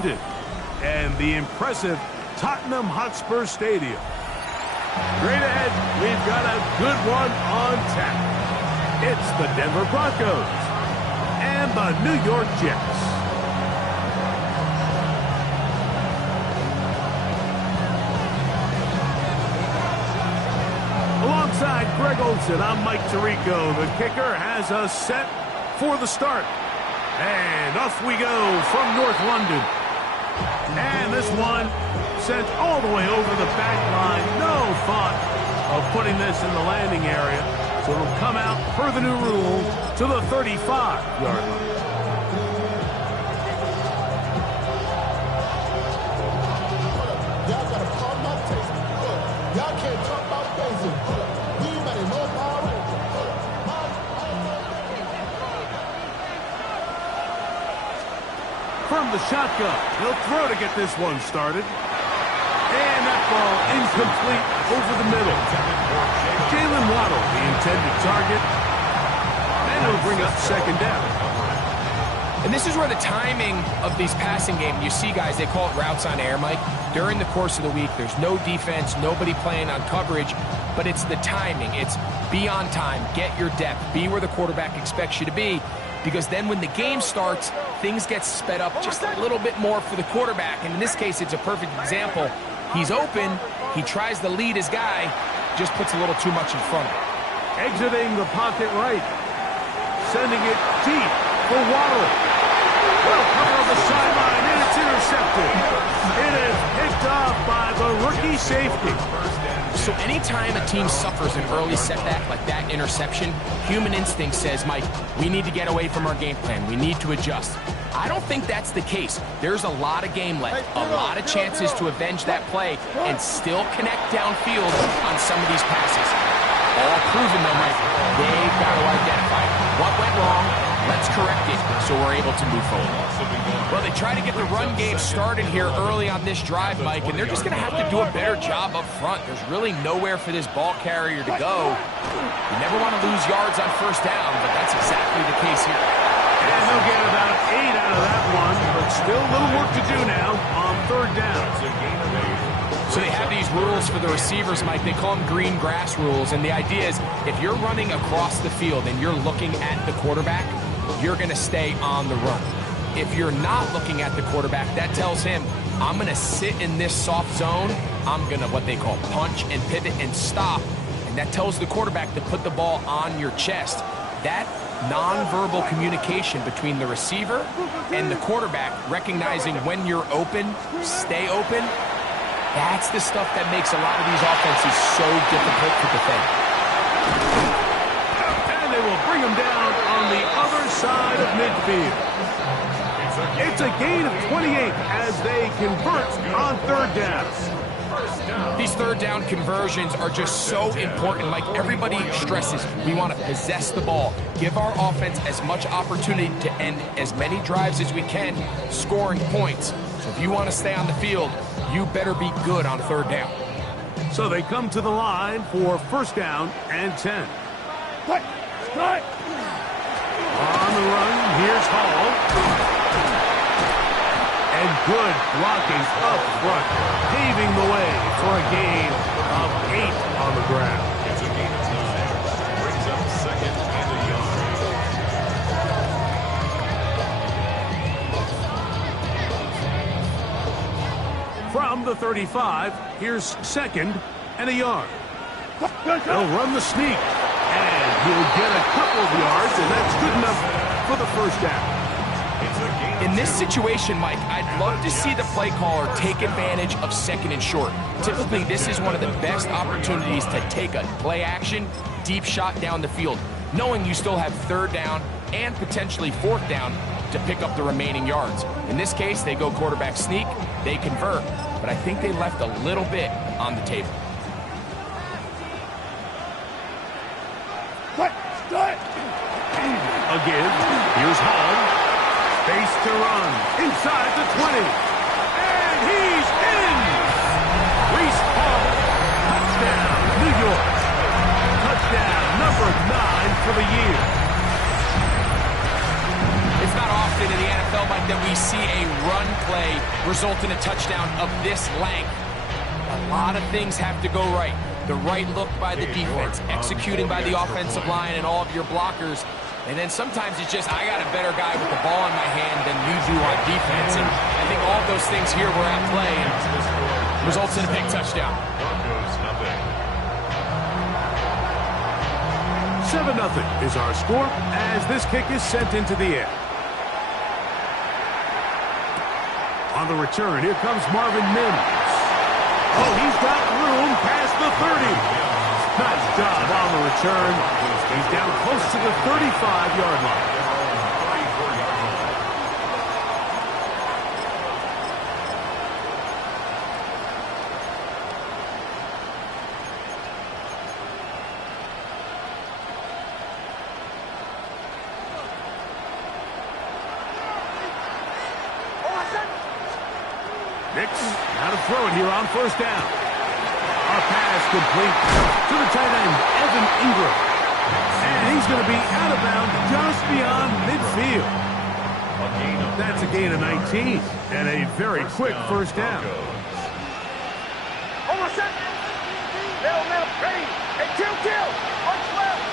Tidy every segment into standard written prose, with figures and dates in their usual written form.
London and the impressive Tottenham Hotspur Stadium. Straight ahead, we've got a good one on tap. It's the Denver Broncos and the New York Jets. Alongside Greg Olson, I'm Mike Tirico. The kicker has us set for the start. And off we go from North London. And this one sent all the way over the back line. No thought of putting this in the landing area. So it'll come out, per the new rule, to the 35-yard line. Y'all got to calm my taste. Y'all can't talk about basic. Anybody know power? From the shotgun, he'll throw to get this one started. And that ball incomplete over the middle. Jalen Waddle, the intended target. And it'll bring up second down. And this is where the timing of these passing games, you see guys, they call it routes on air, Mike. During the course of the week, there's no defense, nobody playing on coverage, but it's the timing. It's be on time, get your depth, be where the quarterback expects you to be, because then when the game starts, things get sped up just a little bit more for the quarterback. And in this case, it's a perfect example. He's open, he tries to lead his guy, just puts a little too much in front of him. Exiting the pocket right. Sending it deep for Waddle. Well, cover on the sideline, and it's intercepted. It is picked off by the rookie safety. So anytime a team suffers an early setback like that interception, human instinct says, Mike, we need to get away from our game plan. We need to adjust. I don't think that's the case. There's a lot of game left, a lot of chances to avenge that play and still connect downfield on some of these passes. All proven, though, Mike, they've got to identify what went wrong. Let's correct it so we're able to move forward. Well, they try to get the run game started here early on this drive, Mike, and they're just going to have to do a better job up front. There's really nowhere for this ball carrier to go. You never want to lose yards on first down, but that's exactly the case here. And they'll get about 8 out of that one, but still a little work to do now on third down. So they have these rules for the receivers, Mike. They call them green grass rules, and the idea is if you're running across the field and you're looking at the quarterback, you're going to stay on the run. If you're not looking at the quarterback, that tells him, I'm going to sit in this soft zone. I'm going to what they call punch and pivot and stop. And that tells the quarterback to put the ball on your chest. That nonverbal communication between the receiver and the quarterback, recognizing when you're open, stay open, that's the stuff that makes a lot of these offenses so difficult to defend. And they will bring him down on the other side of midfield. It's a gain of 28 as they convert on third down. These third down conversions are just so important. Like everybody stresses, we want to possess the ball, give our offense as much opportunity to end as many drives as we can, scoring points. So if you want to stay on the field, you better be good on third down. So they come to the line for first down and 10. Strike! On the run, here's Hall. And good blocking up front, paving the way for a gain of 8 on the ground. It's a gain of 9. Brings up second and a yard. From the 35, here's second and a yard. They'll run the sneak, and he'll get a couple of yards, and that's good enough for the first down. In this situation, Mike, I'd love to see the play caller take advantage of second and short. Typically, this is one of the best opportunities to take a play action, deep shot down the field, knowing you still have third down and potentially fourth down to pick up the remaining yards. In this case, they go quarterback sneak, they convert, but I think they left a little bit on the table. Again, here's Hall. Space to run inside the 20. And he's in! Reese Hall, touchdown, New York. Touchdown number 9 for the year. It's not often in the NFL NFL, Mike, that we see a run play result in a touchdown of this length. A lot of things have to go right. The right look by the defense, executing by the offensive line and all of your blockers. And then sometimes it's just, I got a better guy with the ball in my hand than you do on defense. And I think all of those things here were at play and results in a big touchdown. 7-0 is our score as this kick is sent into the air. On the return, here comes Marvin Mims. Oh, he's got room past the 30. Nice job on the return. He's down close to the 35-yard line. Now to throw it here on first down. Our pass complete to the tight end, Evan Ingram. And he's going to be out of bounds just beyond midfield. That's a gain of 19 and a very quick first down. Almost set. Middle, ready. And kill. Punch left.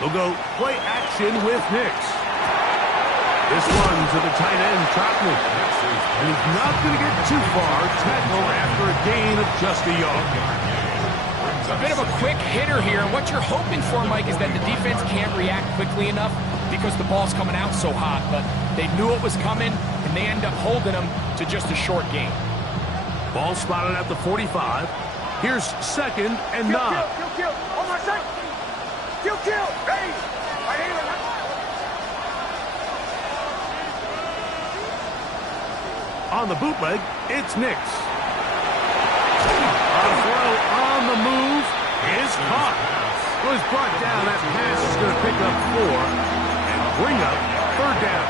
They'll go play action with Nix. This one to the tight end, Trotman. And he's not going to get too far. Tackle after a gain of just a yard. A bit of a quick hitter here. And what you're hoping for, Mike, is that the defense can't react quickly enough because the ball's coming out so hot. But they knew it was coming, and they end up holding them to just a short gain. Ball spotted at the 45. Here's second and 9. Kill. Almost set. Kill. Ready. Right here. On the bootleg, it's Nix. A throw on the move is caught. Was brought down. That pass is going to pick up 4 and bring up third down.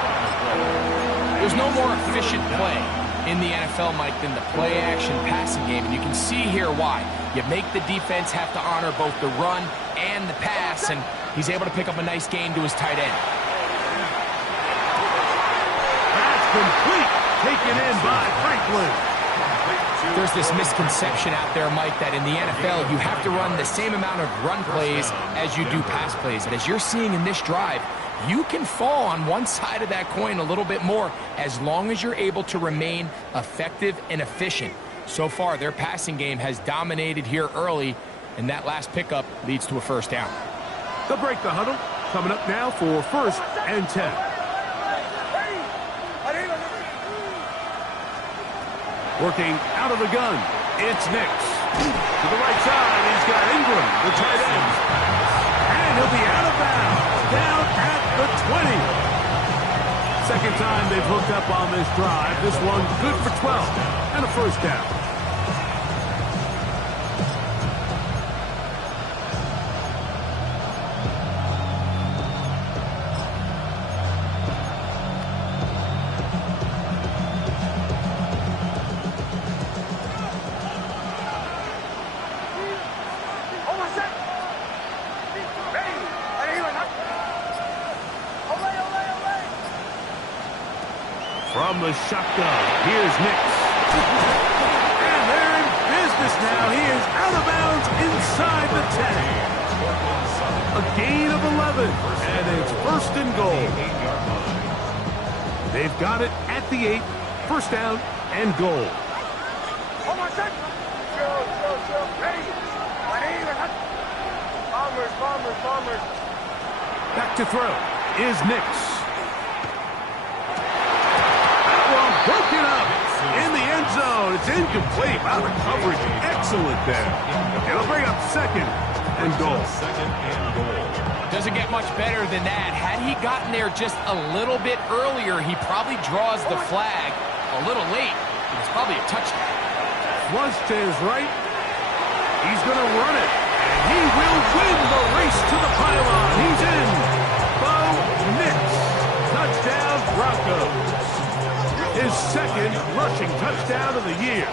There's no more efficient play in the NFL, Mike, than the play-action passing game. And you can see here why. You make the defense have to honor both the run and the pass, and he's able to pick up a nice gain to his tight end. That's complete. Taken in by Franklin. There's this misconception out there, Mike, that in the NFL, you have to run the same amount of run plays as you do pass plays. And as you're seeing in this drive, you can fall on one side of that coin a little bit more as long as you're able to remain effective and efficient. So far, their passing game has dominated here early, and that last pickup leads to a first down. They'll break the huddle. Coming up now for first and 10. Working out of the gun, it's Nix. To the right side, he's got Ingram, the tight end. And he'll be out of bounds, down at the 20. Second time they've hooked up on this drive. This one good for 12 and a first down. From the shotgun, here's Nix. And they're in business now. He is out of bounds inside the 10. A gain of 11, and it's first and goal. They've got it at the 8, first down and goal. Almost set. Go. Ready. Bombers. Back to throw is Nix. Broken up in the end zone. It's incomplete. Wow, the coverage excellent there. It'll bring up second and goal. Doesn't get much better than that. Had he gotten there just a little bit earlier, he probably draws the flag a little late. It's probably a touchdown. Flush to his right. He's going to run it. And he will win the race to the pylon. He's in. Bo Nix. Touchdown Broncos. His second rushing touchdown of the year.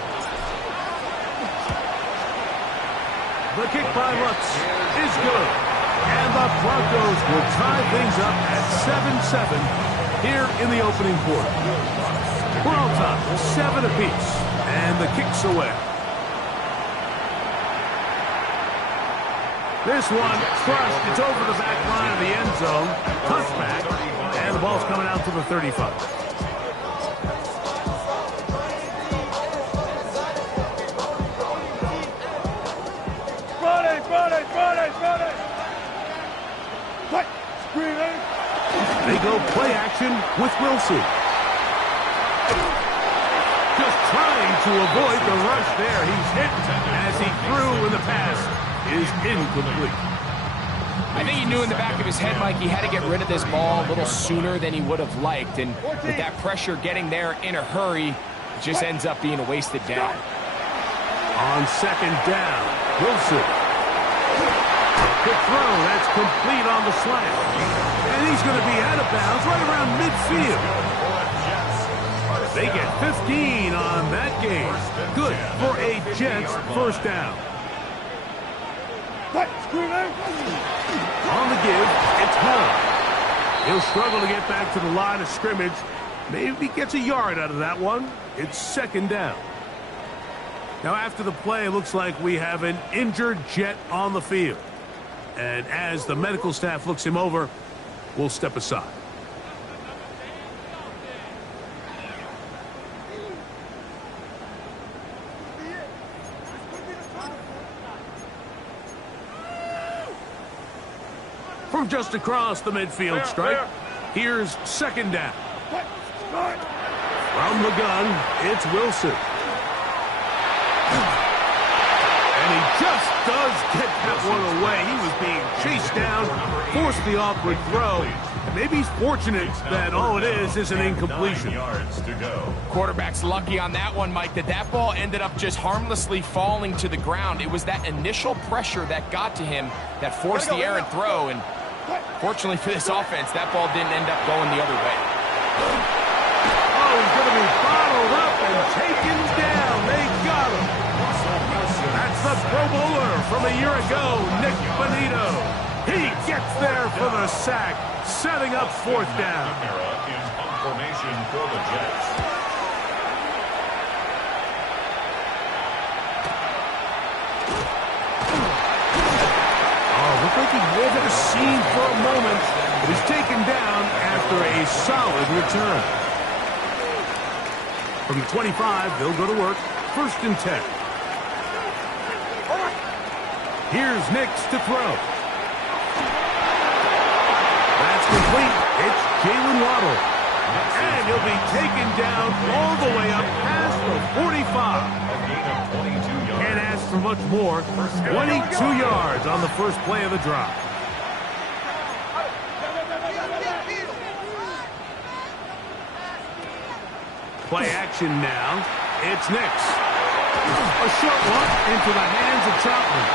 The kick by Lutz is good. And the Broncos will tie things up at 7-7 here in the opening quarter. We're all tied, 7 apiece, and the kick's away. This one crushed. It's over the back line of the end zone. Touchback, and the ball's coming out to the 35. Friday! What? Screaming! They go play action with Wilson. Just trying to avoid the rush there. He's hit as he threw, and the pass is incomplete. I think he knew in the back of his head, Mike, he had to get rid of this ball a little sooner than he would have liked. And with that pressure getting there in a hurry, it just ends up being a wasted down. On second down, Wilson. Quick throw, that's complete on the slant. And he's going to be out of bounds right around midfield. They get 15 on that game. Good for a Jets first down. On the give, it's home. He'll struggle to get back to the line of scrimmage. Maybe gets a yard out of that one. It's second down. Now after the play, it looks like we have an injured Jet on the field. And as the medical staff looks him over, we'll step aside. From just across the midfield stripe, here's second down. From the gun, it's Wilson. And he just does get that one away. He was being chased down, forced the awkward throw. Maybe he's fortunate that all it is an incompletion. Quarterback's lucky on that one, Mike, that ball ended up just harmlessly falling to the ground. It was that initial pressure that got to him that forced the errant throw, and fortunately for this offense, that ball didn't end up going the other way. Oh, he's going to be bottled up and taken down. They got him. That's the Pro Bowler from a year ago, Nick Bonito. He gets there for the sack, setting up fourth down. In formation for the Jets. Looked like he waited a scene for a moment, but he's taken down after a solid return. From the 25, they'll go to work. First and 10. Here's Nix to throw. That's complete. It's Jalen Waddle. And he'll be taken down all the way up past the 45. Can't ask for much more. 22 yards on the first play of the drive. Play action now. It's Nix. A short one into the hands of Troutman.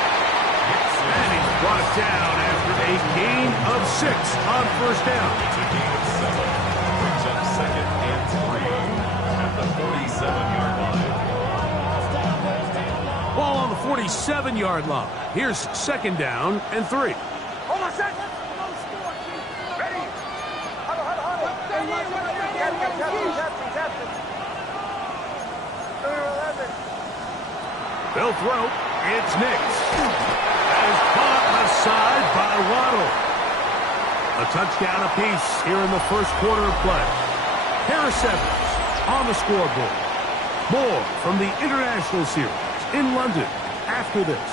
And he's brought down after a gain of 6 on first down. It's a gain of 7. Brings up second and 3 at the 47-yard line. Ball on the 47-yard line. Here's second down and 3. Hold on, set. Ready. Huddle. They'll throw. It's Nix. That is caught left side by Waddle. A touchdown apiece here in the first quarter of play. Harris Evans on the scoreboard. More from the International Series in London after this.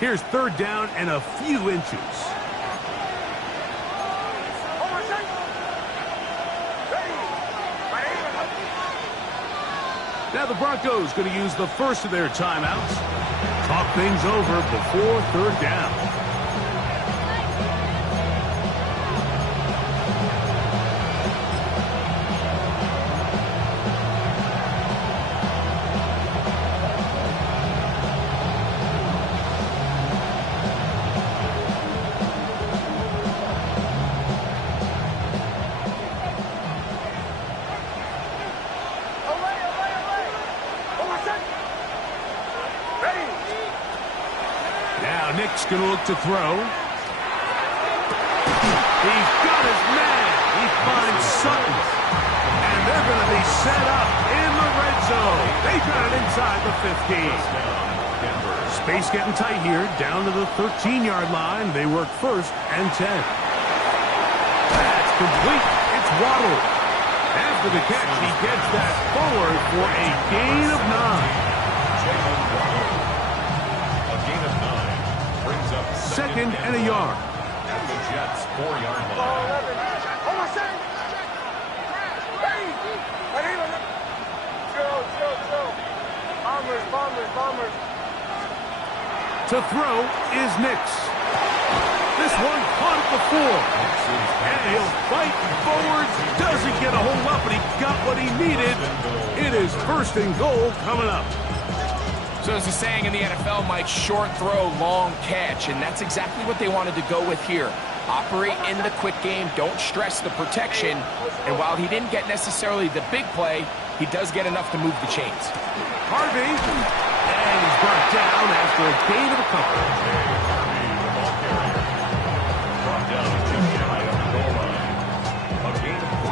Here's third down and a few inches. Now the Broncos going to use the first of their timeouts. Talk things over before third down. Ready. going to look to throw. He's got his man. He finds Sutton. And they're going to be set up in the red zone. They got it inside the 15. Space getting tight here. Down to the 13-yard line. They work first and 10. That's complete. It's Waddle. After the catch, he gets that forward for a gain of 9. A gain of 9 brings up Second and a yard. At the Jets' 4-yard line. Bombers. To throw is Nix. This one caught at the 4. And he'll fight forward. Doesn't get a hold up, but he got what he needed. It is first and goal coming up. So there's a saying in the NFL, Mike, short throw, long catch, and that's exactly what they wanted to go with here. Operate in the quick game, don't stress the protection, and while he didn't get necessarily the big play, he does get enough to move the chains. Harvey, and he's brought down after a gain of a couple.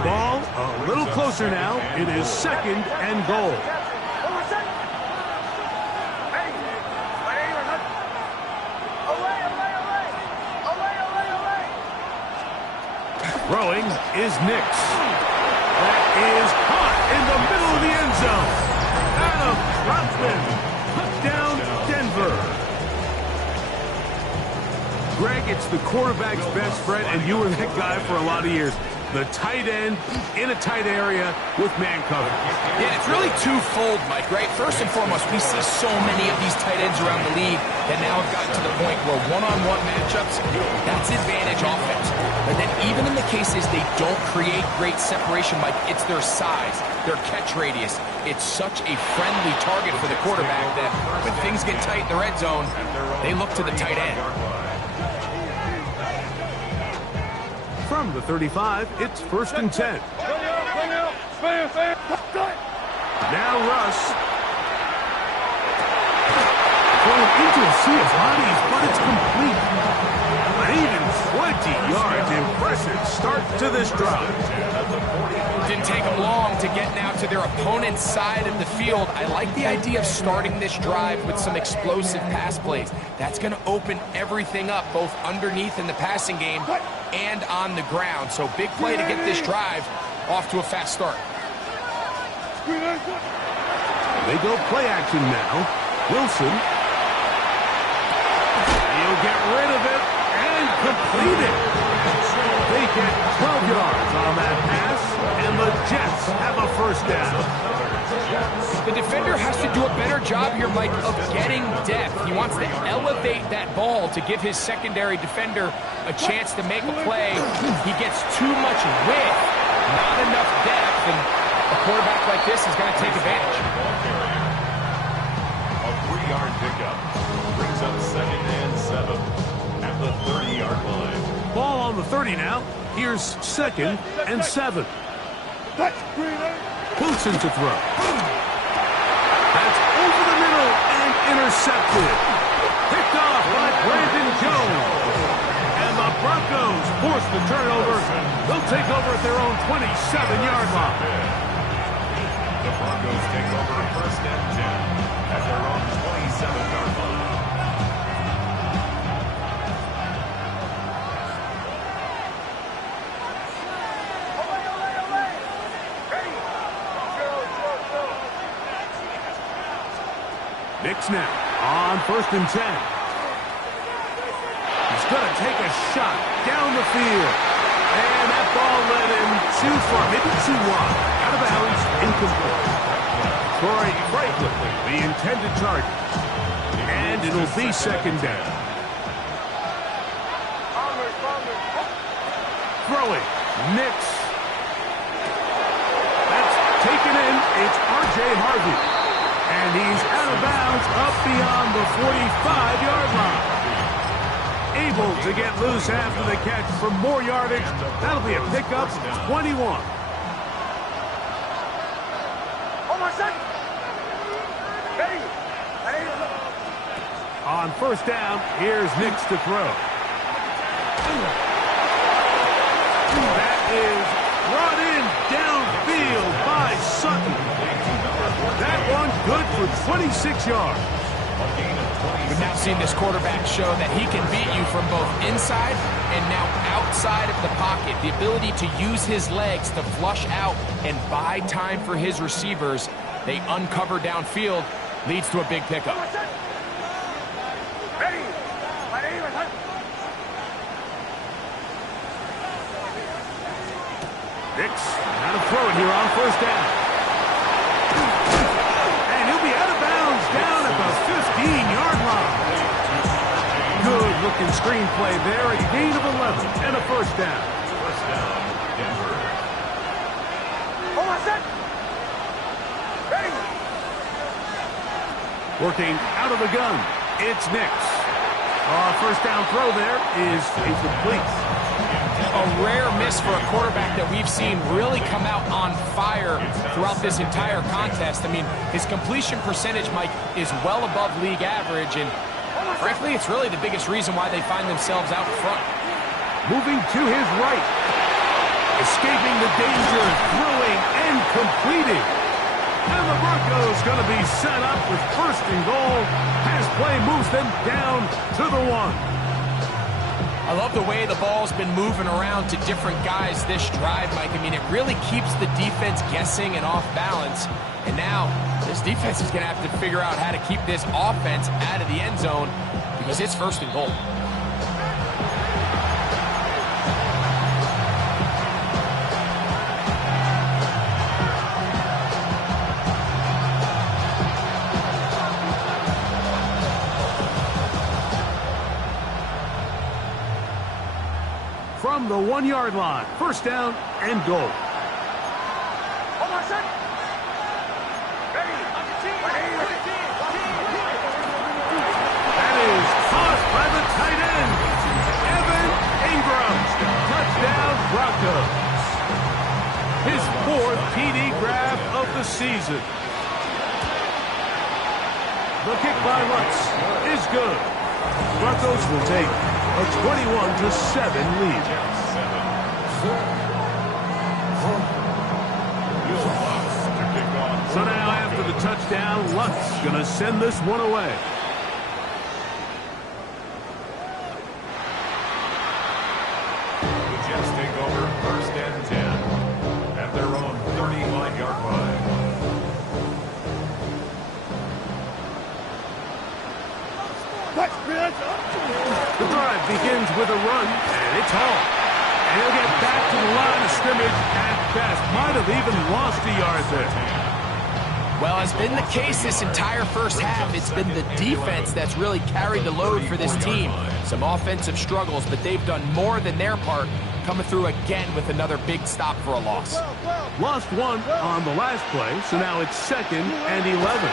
Ball a little closer now. It is second and goal. Throwing is Nix. That is caught in the middle of the end zone. Adam Troutman. Touchdown, Denver. Greg, it's the quarterback's best friend, and you were that guy for a lot of years. The tight end in a tight area with man cover. Yeah, it's really twofold, Mike, right? First and foremost, we see so many of these tight ends around the league that now have gotten to the point where one-on-one matchups, that's advantage offense. But then even in the cases they don't create great separation, Mike, it's their size, their catch radius. It's such a friendly target for the quarterback that when things get tight in the red zone, they look to the tight end. From the 35, it's first and 10. Now Russ. Going into a sea of bodies, but it's complete. An even 20 yards. Impressive start to this drive. Didn't take them long to get now to their opponent's side of the field. I like the idea of starting this drive with some explosive pass plays. That's going to open everything up, both underneath in the passing game and on the ground. So big play to get this drive off to a fast start. They go play action now. Wilson. He'll get rid of it and complete it. They get 12 yards on that pass, and the Jets have a first down. The defender has to do a better job here, Mike, of getting depth. He wants to elevate that ball to give his secondary defender a chance to make a play. He gets too much width, not enough depth, and a quarterback like this is going to take advantage. A 3-yard pickup brings up second and 7 at the 30-yard line. Ball on the 30 now. Here's second and 7. Wilson to throw. That's over the middle and intercepted. Picked off by Brandon Jones. And the Broncos force the turnover. They'll take over at their own 27-yard line. The Broncos take over first and 10 at their own 27-yard line. Nix now on first and 10. He's going to take a shot down the field. And that ball led him too far, maybe too wide. Out of bounds, incomplete. Troy Franklin, the intended target. And it'll be second down. Throwing, Nix. That's taken in. It's R.J. Harvey. And he's out of bounds up beyond the 45-yard line. Able to get loose after the catch for more yardage. That'll be a pickup, 21. On first down, here's Nix to throw. That is brought in downfield by Sutton. That one good for 26 yards. We've now seen this quarterback show that he can beat you from both inside and now outside of the pocket. The ability to use his legs to flush out and buy time for his receivers. They uncover downfield, leads to a big pickup. Nix, how to throw it here on first down. And he'll be out of bounds down at the 15-yard line. Good-looking screenplay there, a gain of 11 and a first down. First down, Denver. Hold on, set. Ready. Working out of the gun, it's Nix. First down throw there is incomplete. A rare miss for a quarterback that we've seen really come out on fire throughout this entire contest. I mean, his completion percentage, Mike, is well above league average, and frankly, it's really the biggest reason why they find themselves out front. Moving to his right. Escaping the danger, throwing and completing. And the Broncos going to be set up with first and goal as play moves them down to the 1. I love the way the ball's been moving around to different guys this drive, Mike. I mean, it really keeps the defense guessing and off balance. And now, this defense is going to have to figure out how to keep this offense out of the end zone because it's first and goal. From the 1-yard line, first down and goal. Hold on, set. Ready. That is tossed by the tight end, Evan Ingram. Touchdown, Broncos. His 4th TD grab of the season. The kick by Lutz is good. Broncos will take a 21-7 lead. So now after the touchdown, Lutz going to send this one away. The Jets take over first and 10 at their own 35-yard line. The drive begins with a run, and it's home. And he'll get back to the line of scrimmage at best. Might have even lost a yard there. Well, as been the case this entire first half, it's been the defense that's really carried the load for this team. Some offensive struggles, but they've done more than their part, coming through again with another big stop for a loss. Lost one on the last play, so now it's 2nd and 11.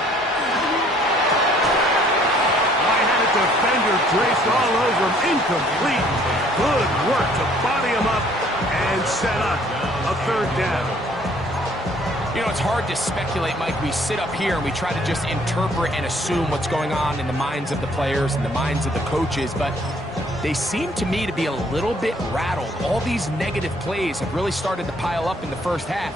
Defender traced all over him, incomplete. Good work to body him up and set up a third down. You know, it's hard to speculate, Mike. We sit up here and we try to just interpret and assume what's going on in the minds of the players and the minds of the coaches, but they seem to me to be a little bit rattled. All these negative plays have really started to pile up in the first half.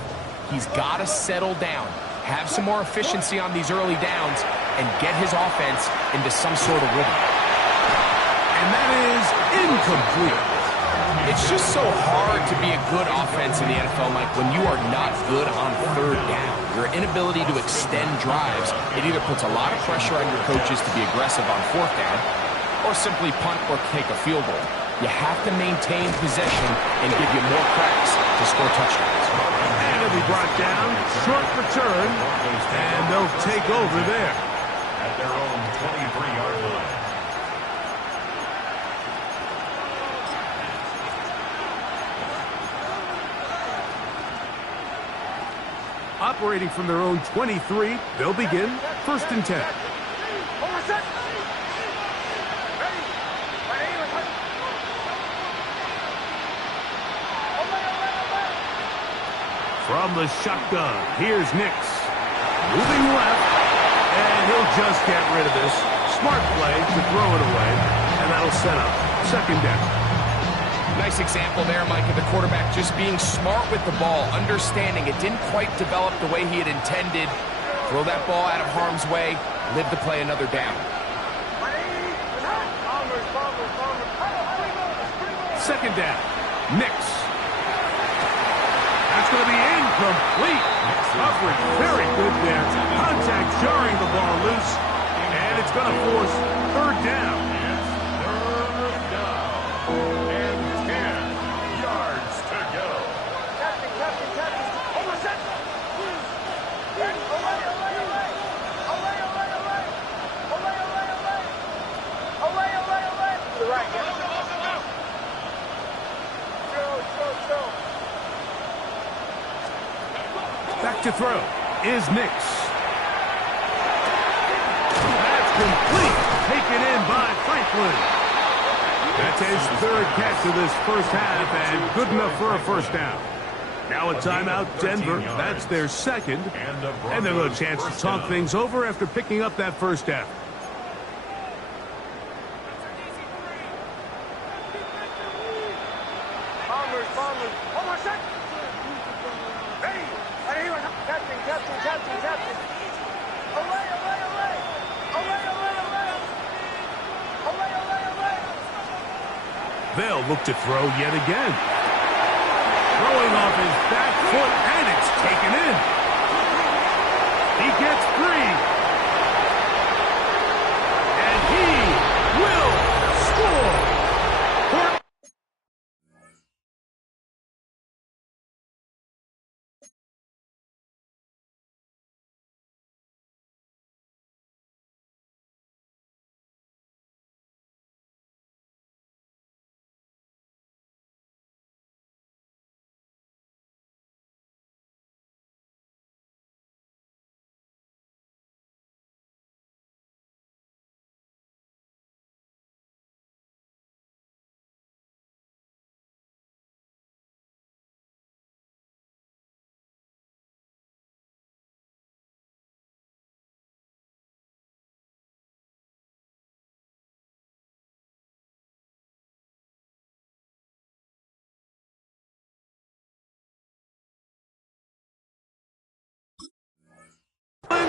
He's got to settle down, have some more efficiency on these early downs, and get his offense into some sort of rhythm. And that is incomplete. It's just so hard to be a good offense in the NFL, Mike, when you are not good on third down. Your inability to extend drives, it either puts a lot of pressure on your coaches to be aggressive on fourth down, or simply punt or take a field goal. You have to maintain possession and give you more cracks to score touchdowns. And it'll be brought down, short return, and they'll take over there. At their own 23-yard line. Operating from their own 23, they'll begin first and 10. From the shotgun, here's Nix. Moving left, and he'll just get rid of this. smart play to throw it away, and that'll set up second down. Nice example there, Mike, of the quarterback just being smart with the ball, understanding it didn't quite develop the way he had intended. Throw that ball out of harm's way, live to play another down. Second down. Nix. That's going to be incomplete. Coverage very good there. Contact jarring the ball loose. And it's going to force third down. Third down. And 10 yards to go. Back to throw is Nix. That's complete. Taken in by Franklin. That's his third catch of this first half and good enough for a first down. Now a timeout, Denver. That's their second. And they'll have a chance to talk things over after picking up that first down. They'll look to throw yet again. Throwing off his back foot, and it's taken in. He gets free. And he will score.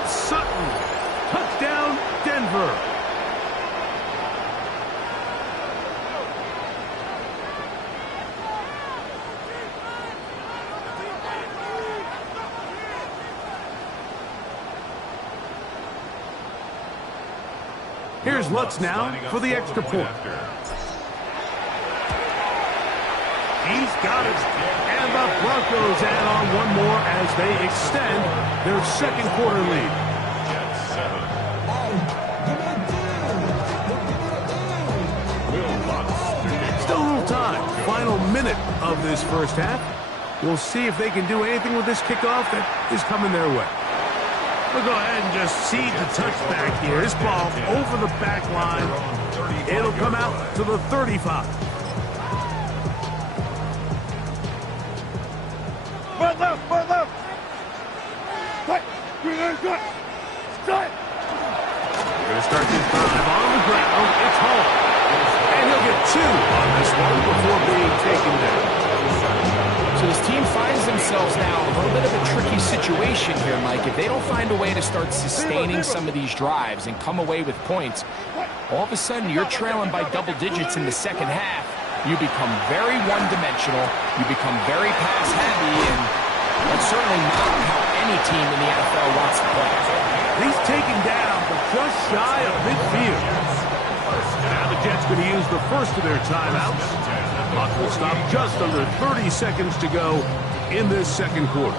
Sutton. Touchdown, Denver. Here's Lutz now for the extra point. He's got it. And the Broncos add on one more as they extend their second quarter lead. Still a little time. Final minute of this first half. We'll see if they can do anything with this kickoff that is coming their way. We'll go ahead and just seed the touchback here. This ball over the back line. It'll come out to the 35. Foot left, foot left. Cut. Cut. Cut. We're going to start this drive on the ground. It's home. And he'll get two on this one before being taken down. So this team finds themselves now in a little bit of a tricky situation here, Mike. If they don't find a way to start sustaining some of these drives and come away with points, all of a sudden you're trailing by double digits in the second half. You become very one-dimensional. You become very pass-heavy, and that's certainly not how any team in the NFL wants to play. He's taken down, but just shy of midfield. Now the Jets going to use the first of their timeouts. Clock will stop just under 30 seconds to go in this second quarter.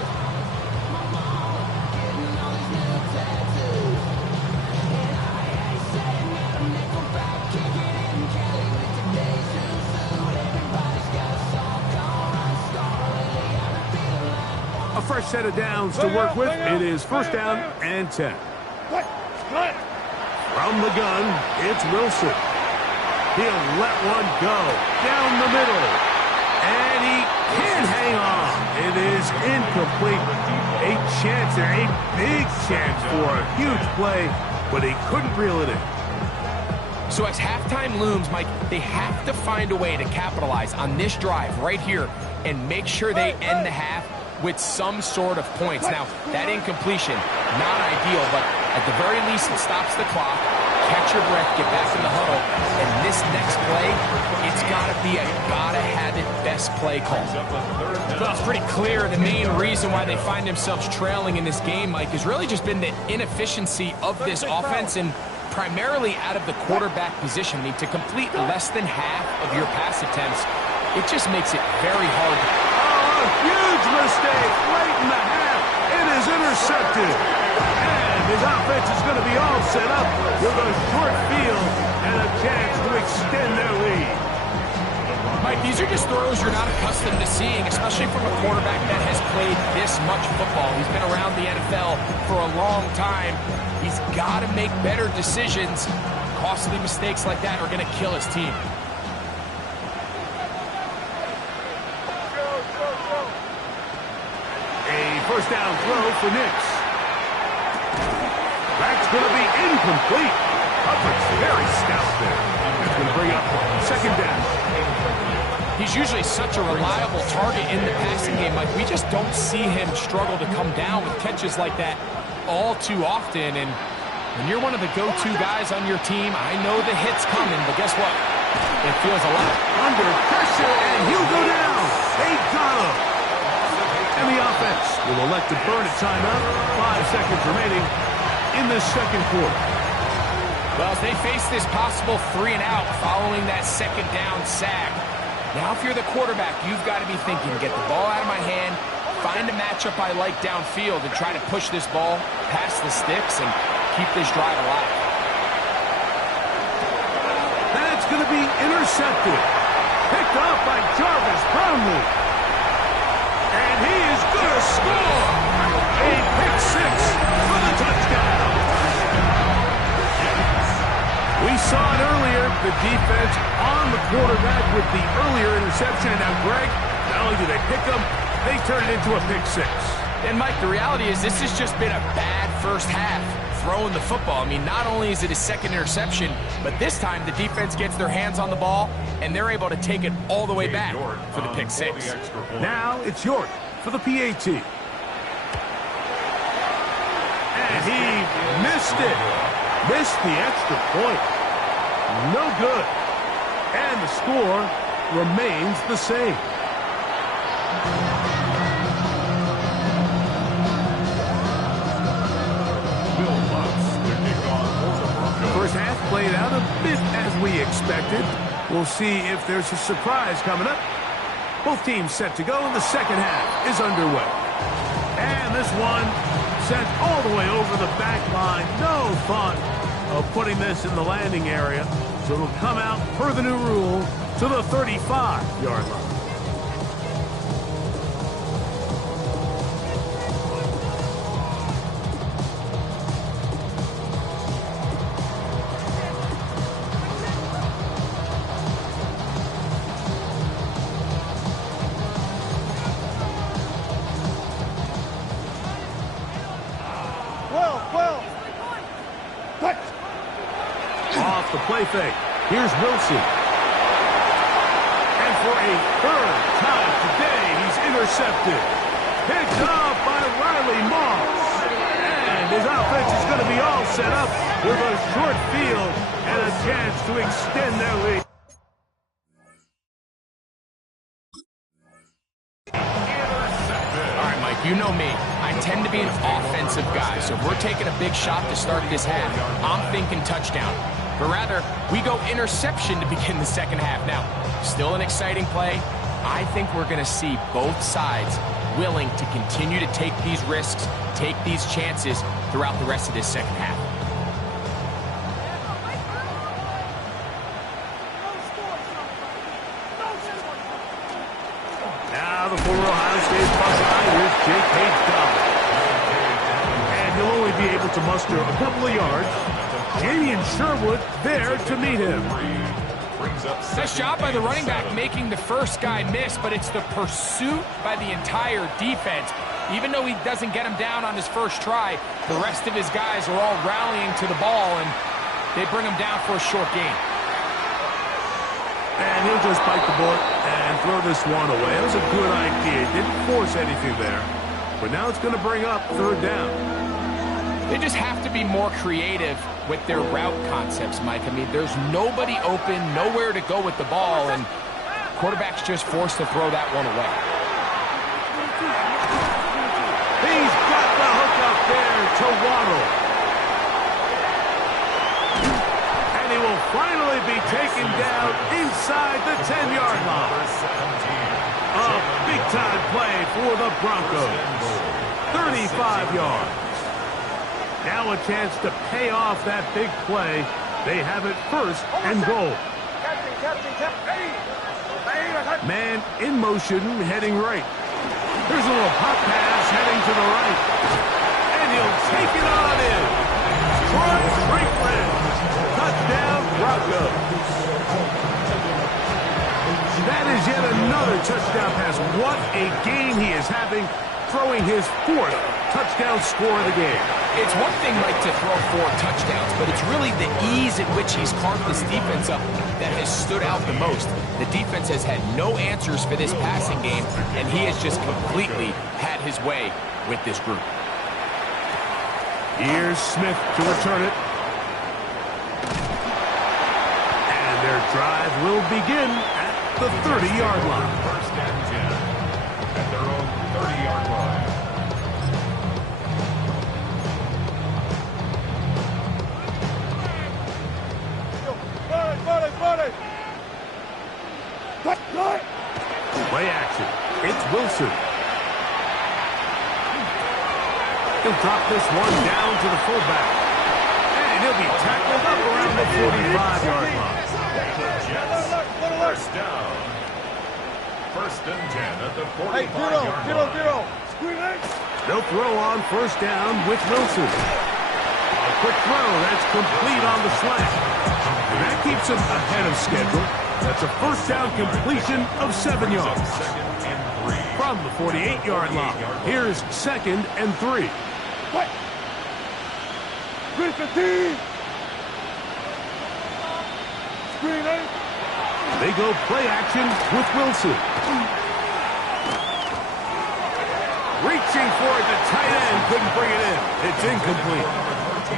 A fresh set of downs to work with. It is first down and 10. From the gun, it's Wilson. He'll let one go down the middle. And he can hang on. It is incomplete. A chance there, a big chance for a huge play, but he couldn't reel it in. So as halftime looms, Mike, they have to find a way to capitalize on this drive right here and make sure they end the half with some sort of points. Now, that incompletion, not ideal, but at the very least, it stops the clock. Catch your breath, get back in the huddle, and this next play, it's got to be a gotta-have-it best play call. Well, it's pretty clear the main reason why they find themselves trailing in this game, Mike, has really just been the inefficiency of this offense and primarily out of the quarterback position. I mean, to complete less than half of your pass attempts, it just makes it very hard. Oh, a huge mistake late in the half. It is intercepted. And his offense is going to be all set up with a short field and a chance to extend their lead. Mike, these are just throws you're not accustomed to seeing, especially from a quarterback that has played this much football. He's been around the NFL for a long time. He's got to make better decisions. Costly mistakes like that are going to kill his team. A first down throw for Nix. That's going to be incomplete. Coverage very stout there. That's going to bring up second down. He's usually such a reliable target in the passing game. Like, we just don't see him struggle to come down with catches like that all too often. And when you're one of the go-to guys on your team, I know the hit's coming, but guess what? It feels a lot. Under pressure, and he'll go down. They got him. And the offense will elect to burn a timeout. 5 seconds remaining in this second quarter. Well, as they face this possible 3-and-out following that second down sack, now if you're the quarterback, you've got to be thinking, get the ball out of my hand, find a matchup I like downfield, and try to push this ball past the sticks and keep this drive alive. That's going to be intercepted. Picked up by Jarvis Brownlee. And he is going to score. A pick six for the touchdown. We saw it earlier, the defense on the quarterback with the earlier interception. And now, Greg, not only do they pick him, they turn it into a pick six. And, Mike, the reality is this has just been a bad first half throwing the football. I mean, not only is it a second interception, but this time the defense gets their hands on the ball, and they're able to take it all the way back for the pick six. Now it's York for the PAT. And he missed it. Missed the extra point. No good. And the score remains the same. First half played out a bit as we expected. We'll see if there's a surprise coming up. Both teams set to go, and the second half is underway. And this one sent all the way over the back line. No thought of putting this in the landing area. So it'll come out, per the new rule, to the 35-yard line. Off the play fake. Here's Wilson. And for a third time today, he's intercepted. Picked up by Riley Moss. And his offense is going to be all set up with a short field and a chance to extend their lead. All right, Mike, you know me. I tend to be an offensive guy, so if we're taking a big shot to start this half, I'm thinking touchdown. But rather, we go interception to begin the second half. Now, still an exciting play. I think we're going to see both sides willing to continue to take these risks, take these chances throughout the rest of this second half. Now the former Ohio State Buckeye, here's Jake Hayes-Dobbs. And he'll only be able to muster a couple of yards. Jamie and Sherwood there to meet him. Nice job by the running back making the first guy miss, but it's the pursuit by the entire defense. Even though he doesn't get him down on his first try, the rest of his guys are all rallying to the ball, and They bring him down for a short gain. And he'll just bite the bullet and throw this one away. It was a good idea. Didn't force anything there. But now it's going to bring up third down. They just have to be more creative with their route concepts, Mike. I mean, there's nobody open, nowhere to go with the ball, and quarterback's just forced to throw that one away. He's got the hook up there to Waddle. And he will finally be taken down inside the 10-yard line. A big-time play for the Broncos. 35 yards. Now a chance to pay off that big play. They have it first and goal. Man in motion, heading right. There's a little pop pass heading to the right. And he'll take it on in. Troy Franklin. Touchdown, Broncos. That is yet another touchdown pass. What a game he is having, throwing his fourth touchdown score of the game. It's one thing, Mike, to throw 4 touchdowns, but it's really the ease at which he's carved this defense up that has stood out the most. The defense has had no answers for this passing game, and he has just completely had his way with this group. Here's Smith to return it. And their drive will begin at the 30-yard line. First and 10 at their own 30-yard line. Play action. It's Wilson. He'll drop this one down to the fullback. And he'll be tackled up around the 45-yard line. First down. First and 10 at the 45-yard line. They'll throw on first down with Wilson. A quick throw that's complete on the slant. And that keeps him ahead of schedule. That's a first down completion of 7 yards. From the 48-yard line, here's 2nd and 3. Screen 15. Screen 8. They go play action with Wilson. Reaching for it, the tight end couldn't bring it in. It's incomplete.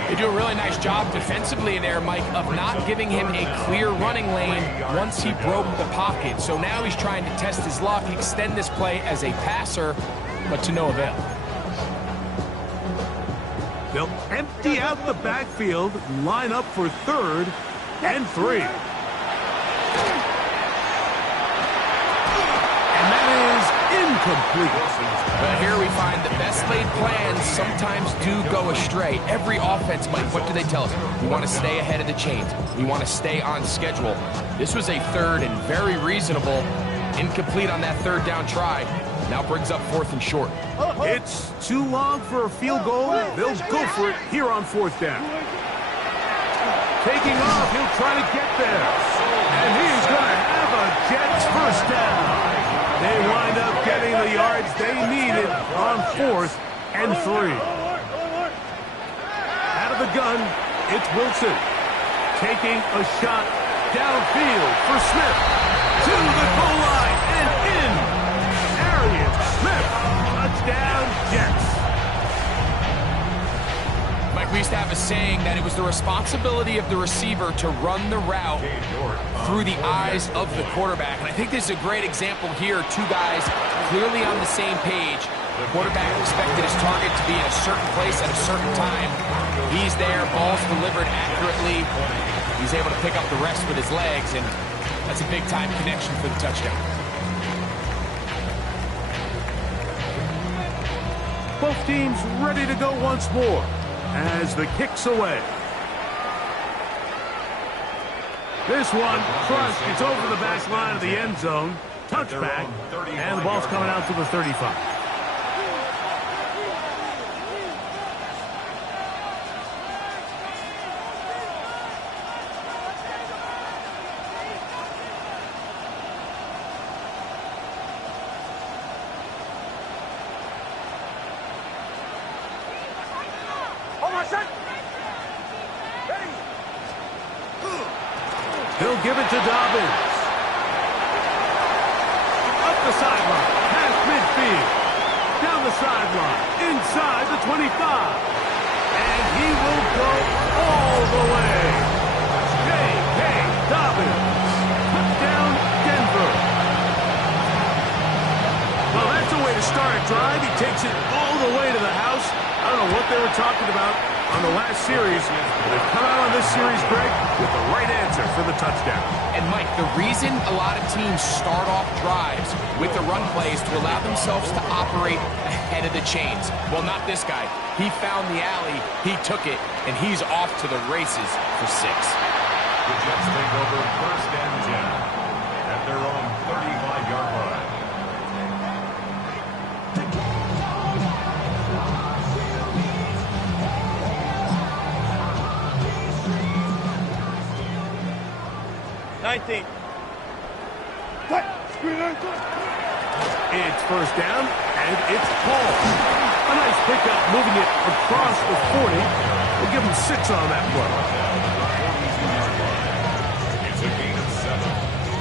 They do a really nice job defensively there, Mike, of not giving him a clear running lane once he broke the pocket. So now he's trying to test his luck, extend this play as a passer, but to no avail. They'll empty out the backfield, line up for 3rd and 3. And that is incomplete. But here we find the best laid plans sometimes do go astray. Every offense, Mike, what do they tell us? We want to stay ahead of the chains. We want to stay on schedule. This was a 3rd and very reasonable. Incomplete on that 3rd down try. Now brings up 4th and short. It's too long for a field goal. They'll go for it here on 4th down. Taking off, he'll try to get there. And he's going to have a Jets first down. They wind up getting the yards they needed on 4th and 3. Out of the gun, it's Wilson. Taking a shot downfield for Smith. To the goal line and in. Arian Smith. Touchdown, Jets. Mike, we used to have a saying that it was the responsibility of the receiver to run the route through the eyes of the quarterback. And I think this is a great example here. 2 guys clearly on the same page. The quarterback expected his target to be in a certain place at a certain time. He's there, ball's delivered accurately. He's able to pick up the rest with his legs, and that's a big-time connection for the touchdown. Both teams ready to go once more as the kick's away. This one crushed. It's over the back line of the end zone. Touchback. And the ball's coming out to the 35. He'll give it to Dobbins. Up the sideline, past midfield. Down the sideline, inside the 25. And he will go all the way. J.K. Dobbins. Touchdown, Denver. Well, that's a way to start a drive. He takes it all the way to the house. I don't know what they were talking about on the last series. They've come out on this series, Greg, with the right answer for the touchdown. And, Mike, the reason a lot of teams start off drives with the run plays to allow themselves to operate ahead of the chains. Well, not this guy. He found the alley, he took it, and he's off to the races for 6. The Jets take over 1st and 10 at their own 35-yard line. It's 1st down, and it's Paul. A nice pickup, moving it across the 40. We'll give him 6 on that play. It's a gain of 7.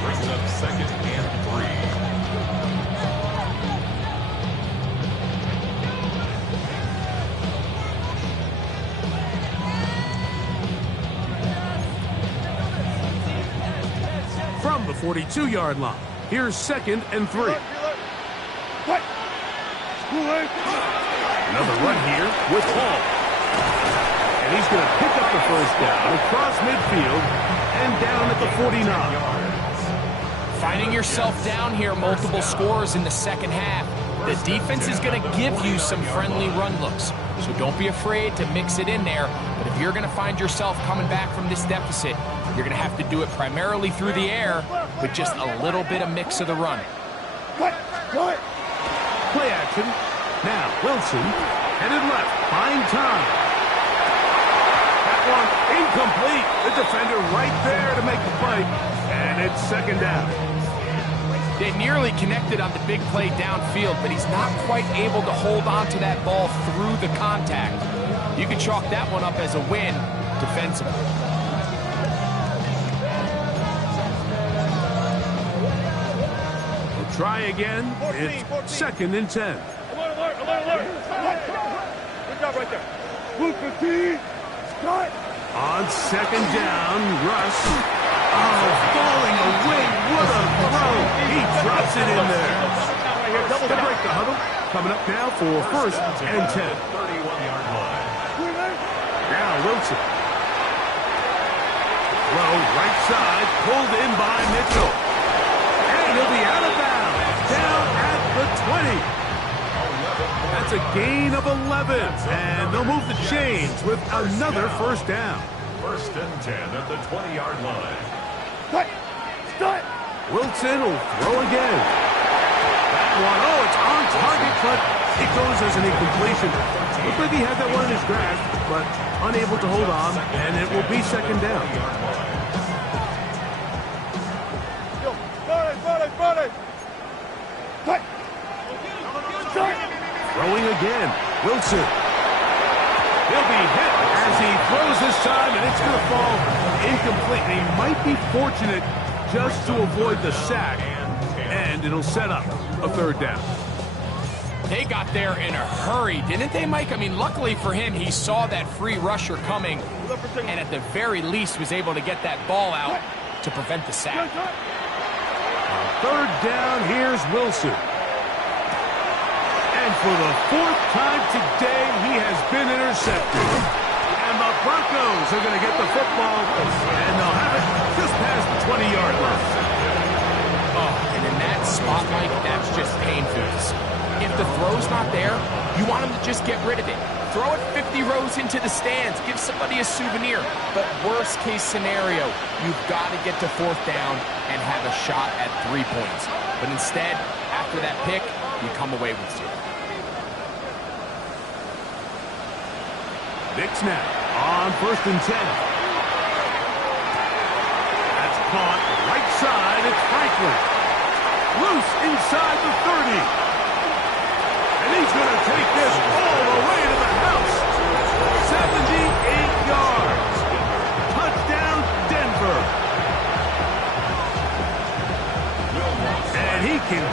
Brings up 2nd and 3. From the 42-yard line, here's 2nd and 3. Another run here with Hall. And he's going to pick up the 1st down across midfield and down at the 49. Finding yourself down here, multiple scores in the second half. The defense is going to give you some friendly run looks. So don't be afraid to mix it in there. But if you're going to find yourself coming back from this deficit, you're going to have to do it primarily through the air with just a little bit of mix of the run. Play action. Now Wilson headed left. Fine time. That one incomplete. The defender right there to make the play. And it's 2nd down. They nearly connected on the big play downfield, but he's not quite able to hold on to that ball through the contact. You can chalk that one up as a win defensively. We'll try again. It's 2nd and 10. Alert. Good job right there. Move 15. Start. On 2nd down, Russ. Oh, falling away. What a throw. He drops it in there. To break the huddle. Coming up now for 1st and 10. 31-yard line. Now Wilson. Throw right side. Pulled in by Mitchell. And he'll be out of bounds. Down at the 20. That's a gain of 11. And they'll move the chains with another 1st down. 1st and 10 at the 20-yard line. Start. Wilson will throw again. That one, oh, it's on target, but it goes as an incompletion. Looks like he had that one in his grasp, but unable to hold on, and it will be 2nd down. Throwing again. Wilson. He'll be hit as he throws this time, and it's going to fall incomplete. And he might be fortunate just to avoid the sack, and it'll set up a 3rd down. They got there in a hurry, didn't they, Mike? I mean, luckily for him, he saw that free rusher coming, and at the very least was able to get that ball out to prevent the sack. 3rd down, here's Wilson. And for the 4th time today, he has been intercepted. And the Broncos are going to get the football, and they'll have it just past the 20-yard line. Oh, and in that spot, Mike, that's just painful to see. If the throw's not there, you want him to just get rid of it. Throw it 50 rows into the stands. Give somebody a souvenir. But worst case scenario, you've got to get to 4th down and have a shot at 3 points. But instead, after that pick, you come away with 0. Knicks now on 1st and 10. That's caught right side. It's Franklin. Loose inside the 30. And he's going to take this all the way to the house. 78 yards. Touchdown, Denver.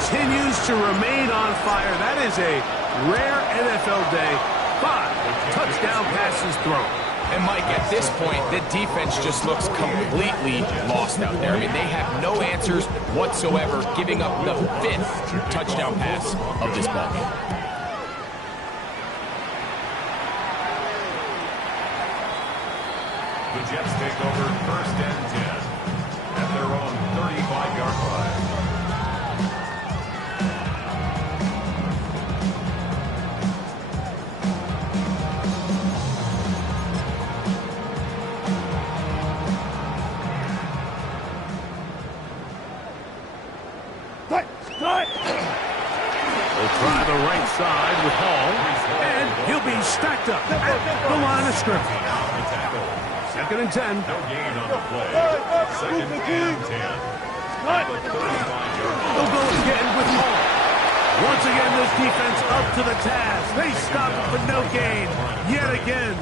continues to remain on fire. That is a rare NFL day. 5 touchdown passes thrown. And Mike, at this point, the defense just looks completely lost out there. I mean, they have no answers whatsoever, giving up the 5th touchdown pass of this ball game. The Jets take over 1st and 10 at their own 35-yard line. They'll try the right side with Hall, and he'll be stacked up at the line of scrimmage. 2nd and 10. No gain on the play. 2nd and 10. They'll go again with Hall. Once again, this defense up to the task. They stop it for no gain yet again.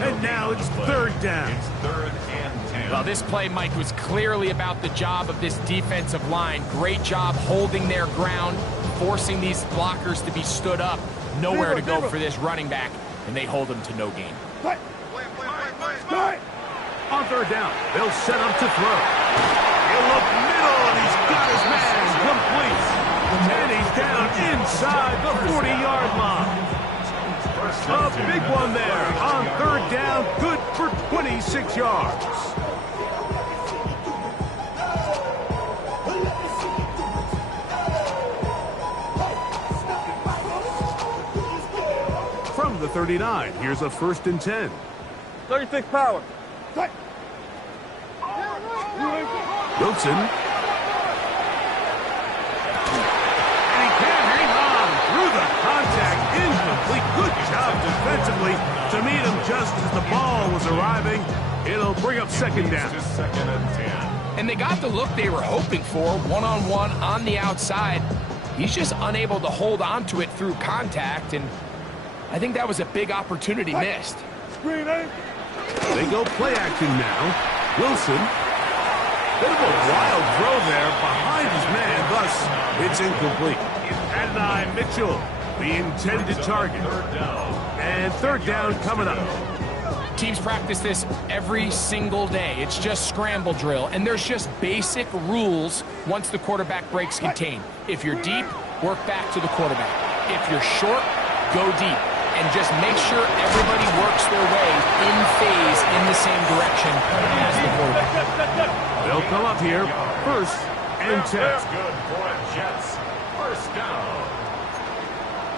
And now it's 3rd down. It's 3rd and 10. Well, this play, Mike, was clearly about the job of this defensive line. Great job holding their ground, forcing these blockers to be stood up. Nowhere to go for this running back, and they hold him to no gain. On 3rd down, they'll set up to throw. He'll look middle, and he's got his man complete. And he's down inside the 40-yard line. A big one there on 3rd down, good for 26 yards. From the 39, here's a 1st and 10. 36 power. Wilson. And he can't hang on through the contact. Incomplete. Good job defensively to meet him just as the ball was arriving. It'll bring up 2nd down. To 2nd and 10. And they got the look they were hoping for, one-on-one on the outside. He's just unable to hold on to it through contact, and I think that was a big opportunity missed. Screen, eh? They go play action now. Wilson. Bit of a wild throw there behind his man, thus it's incomplete. Adonai Mitchell, the intended target. 3rd down. And 3rd down coming up. Teams practice this every single day. It's just scramble drill, and there's just basic rules once the quarterback breaks contain. If you're deep, work back to the quarterback. If you're short, go deep. And just make sure everybody works their way in phase in the same direction as the quarterback. They'll come up here, 1st and 10. That's good for a Jets. 1st down.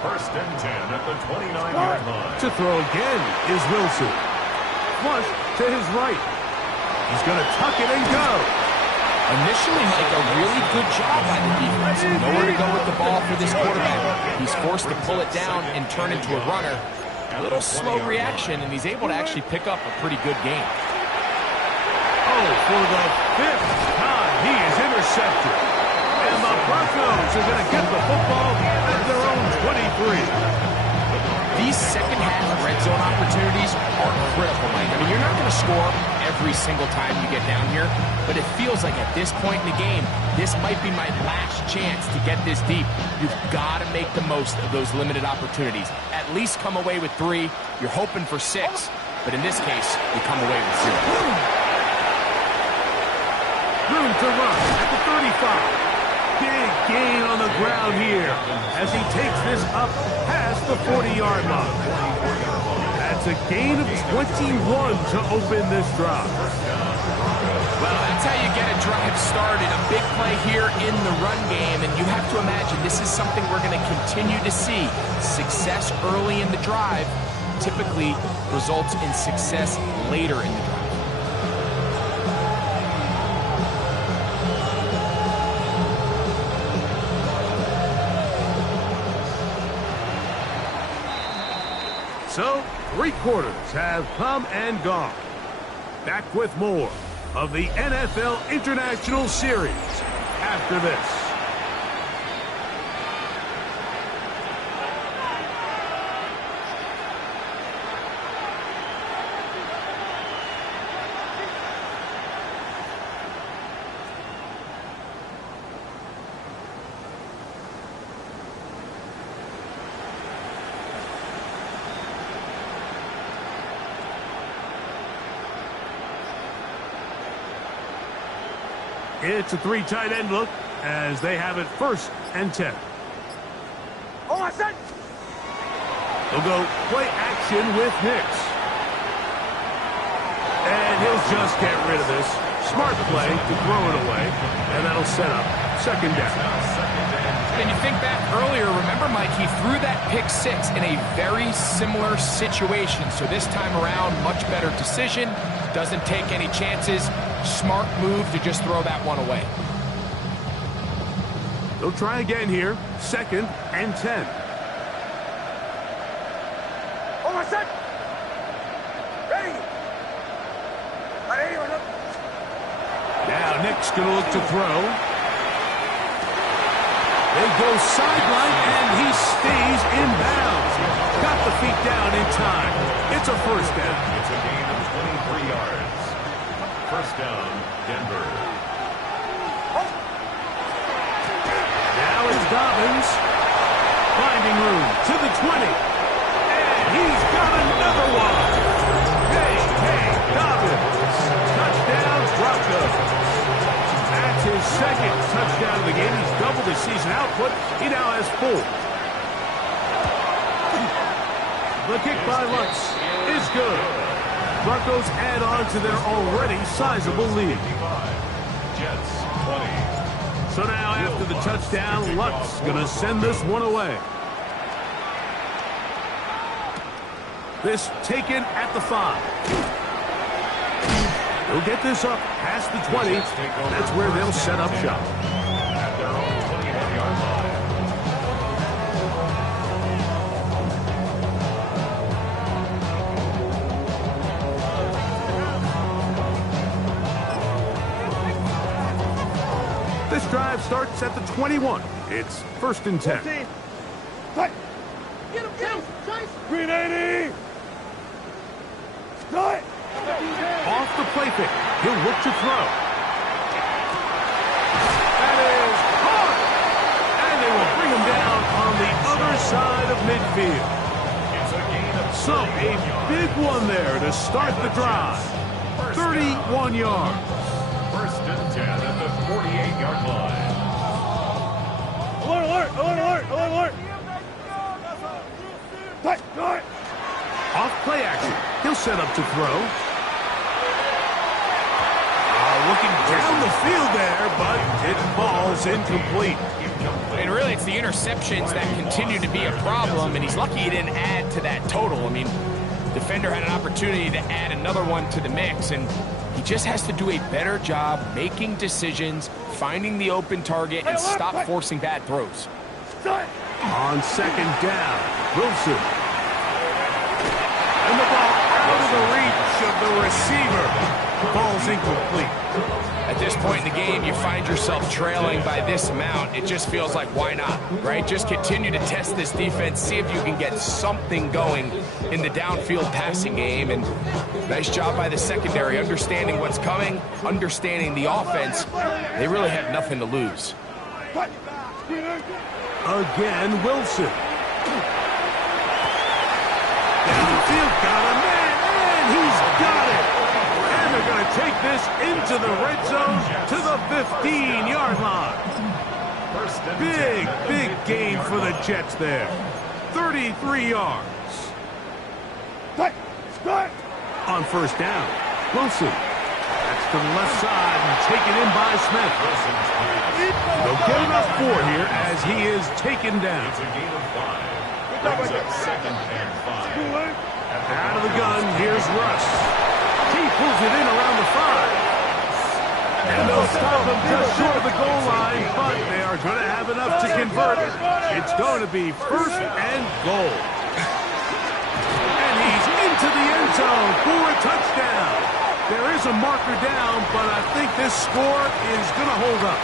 1st and 10 at the 29-yard line. To throw again is Wilson. Flush to his right. He's going to tuck it and go. Initially, Mike, a really good job by the defense. Nowhere to go with the ball for this quarterback. He's forced to pull it down and turn into a runner. A little slow reaction, and he's able to actually pick up a pretty good game. Oh, for the 5th time, he is intercepted. And the Broncos are going to get the football at their own 23. These second-half red zone opportunities are critical, Mike. I mean, you're not going to score every single time you get down here, but it feels like at this point in the game, this might be my last chance to get this deep. You've got to make the most of those limited opportunities. At least come away with 3. You're hoping for 6, but in this case, you come away with 0. Room to run at the 35. Big gain on the ground here as he takes this up past the 40-yard line. That's a gain of 21 to open this drive. Well, that's how you get a drive started. A big play here in the run game, and you have to imagine this is something we're going to continue to see. Success early in the drive typically results in success later in the drive. So, 3 quarters have come and gone. Back with more of the NFL International Series after this. It's a 3 tight end look as they have it 1st and 10. Oh, I said. They'll go play action with Hicks. And he'll just get rid of this. Smart play to throw it away. And that'll set up 2nd down. And you think back earlier, remember, Mike, he threw that pick 6 in a very similar situation. So this time around, much better decision. Doesn't take any chances. Smart move to just throw that one away. They'll try again here. 2nd and 10. Oh, I said. Ready. Now Nick's going to look to throw. They go sideline, and he stays in bounds. Got the feet down in time. It's a 1st down. It's a gain of 23 yards. 1st down, Denver. Now it's Dobbins. Finding room to the 20. And he's got another one. Hey, Dobbins. Touchdown, Broncos. That's his 2nd touchdown of the game. He's doubled his season output. He now has 4. The kick by Lutz is good. Broncos add on to their already sizable lead. Jets 20. So now after the touchdown, Lutz going to send this one away. This taken at the 5. They'll get this up past the 20. That's where they'll set up shop. At their own 21-yard line. This drive starts at the 21. It's 1st and 10. Get him, Chase. 380. Start. Off the play fake. He'll look to throw. That is hard. And they will bring him down on the other side of midfield. It's a gain of So a big one there to start the drive. 31 yards. 1st and 10 at the 48-yard line. Alert. Off play action. He'll set up to throw. Looking down the field there, but it falls incomplete. And really, it's the interceptions that continue to be a problem, and he's lucky he didn't add to that total. I mean, defender had an opportunity to add another one to the mix, and he just has to do a better job making decisions, finding the open target, and stop forcing bad throws. On 2nd down, Wilson. And the ball out of the reach of the receiver. Ball's incomplete. At this point in the game, you find yourself trailing by this amount. It just feels like, why not, right? Just continue to test this defense, see if you can get something going in the downfield passing game. And nice job by the secondary, understanding what's coming, understanding the offense. They really have nothing to lose. Again, Wilson. Downfield, got a man, and he's got it. And they're going to take this into the red zone to the 15-yard line. Big gain for the Jets there. 33 yards. On 1st down, Wilson. That's to the left side and taken in by Smith. They'll get enough for here as he is taken down. It's a gain of 5. Brings up 2nd and 5. Out of the gun, here's Russ. He pulls it in around the 5. And they'll stop him just short of the goal line, but they are going to have enough to convert. It's going to be 1st and goal. And he's into the end zone for a touchdown. There is a marker down, but I think this score is going to hold up.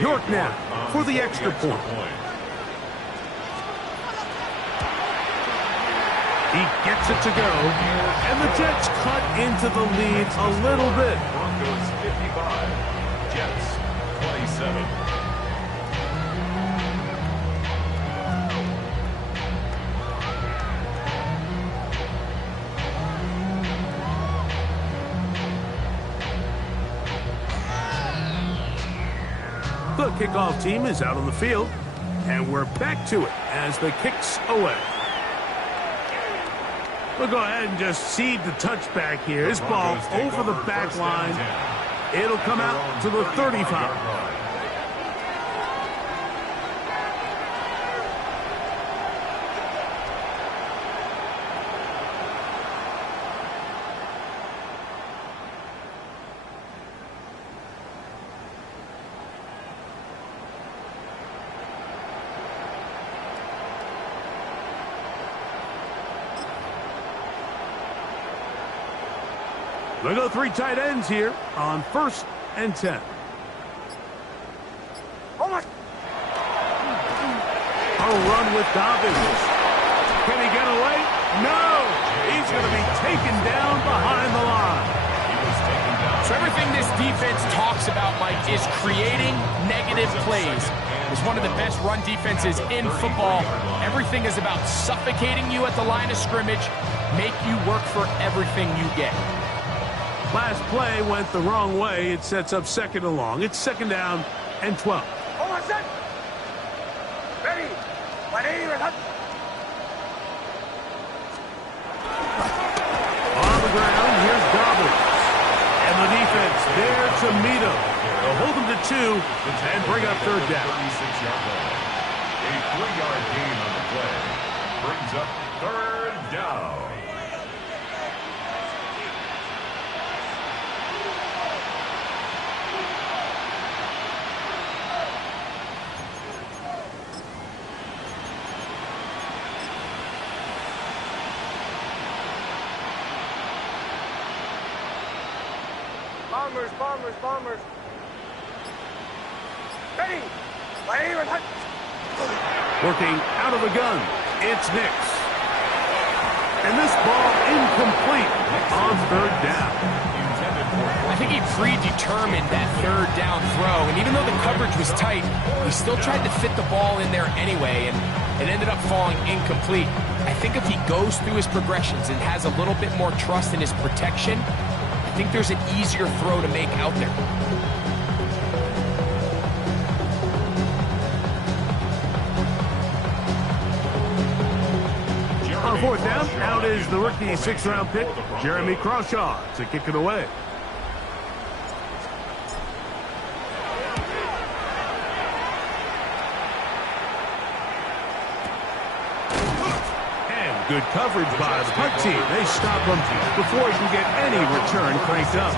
York now for the extra point. He gets it to go, and the Jets cut into the lead a little bit. Broncos 55, Jets 27. kickoff team is out on the field. And we're back to it as the kick's away. We'll go ahead and just seed the touchback here. This ball over the back line. It'll come out to the 35. They go 3 tight ends here on 1st and 10. Oh my! A run with Dobbins. Can he get away? No! He's going to be taken down behind the line. So everything this defense talks about, Mike, is creating negative plays. It's one of the best run defenses in football. Everything is about suffocating you at the line of scrimmage, make you work for everything you get. Last play went the wrong way. It sets up 2nd and long. It's 2nd down and 12. Hold on, set! Ready! On the ground, here's Dobbins. And the defense there to meet him. They'll hold him to 2 and bring up 3rd down. 36-yard ball. A 3-yard gain on the play. Brings up 3rd down. Bombers. Ready! Working out of the gun, it's Nix. And this ball incomplete on 3rd down. I think he predetermined that 3rd down throw, and even though the coverage was tight, he still tried to fit the ball in there anyway, and it ended up falling incomplete. I think if he goes through his progressions and has a little bit more trust in his protection, I think there's an easier throw to make out there. On 4th down, out is the rookie 6th-round pick, Jeremy Crawshaw, to kick it away. And good coverage by the punt team. They stop him before he can get any return cranked up.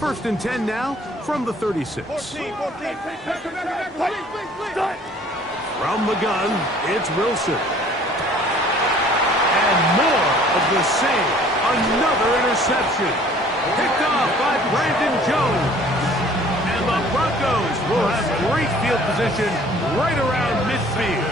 1st and 10 now from the 36. From the gun, it's Wilson. And more of the same. Another interception. Picked off by Brandon Jones. And the Broncos will have great field position right around midfield.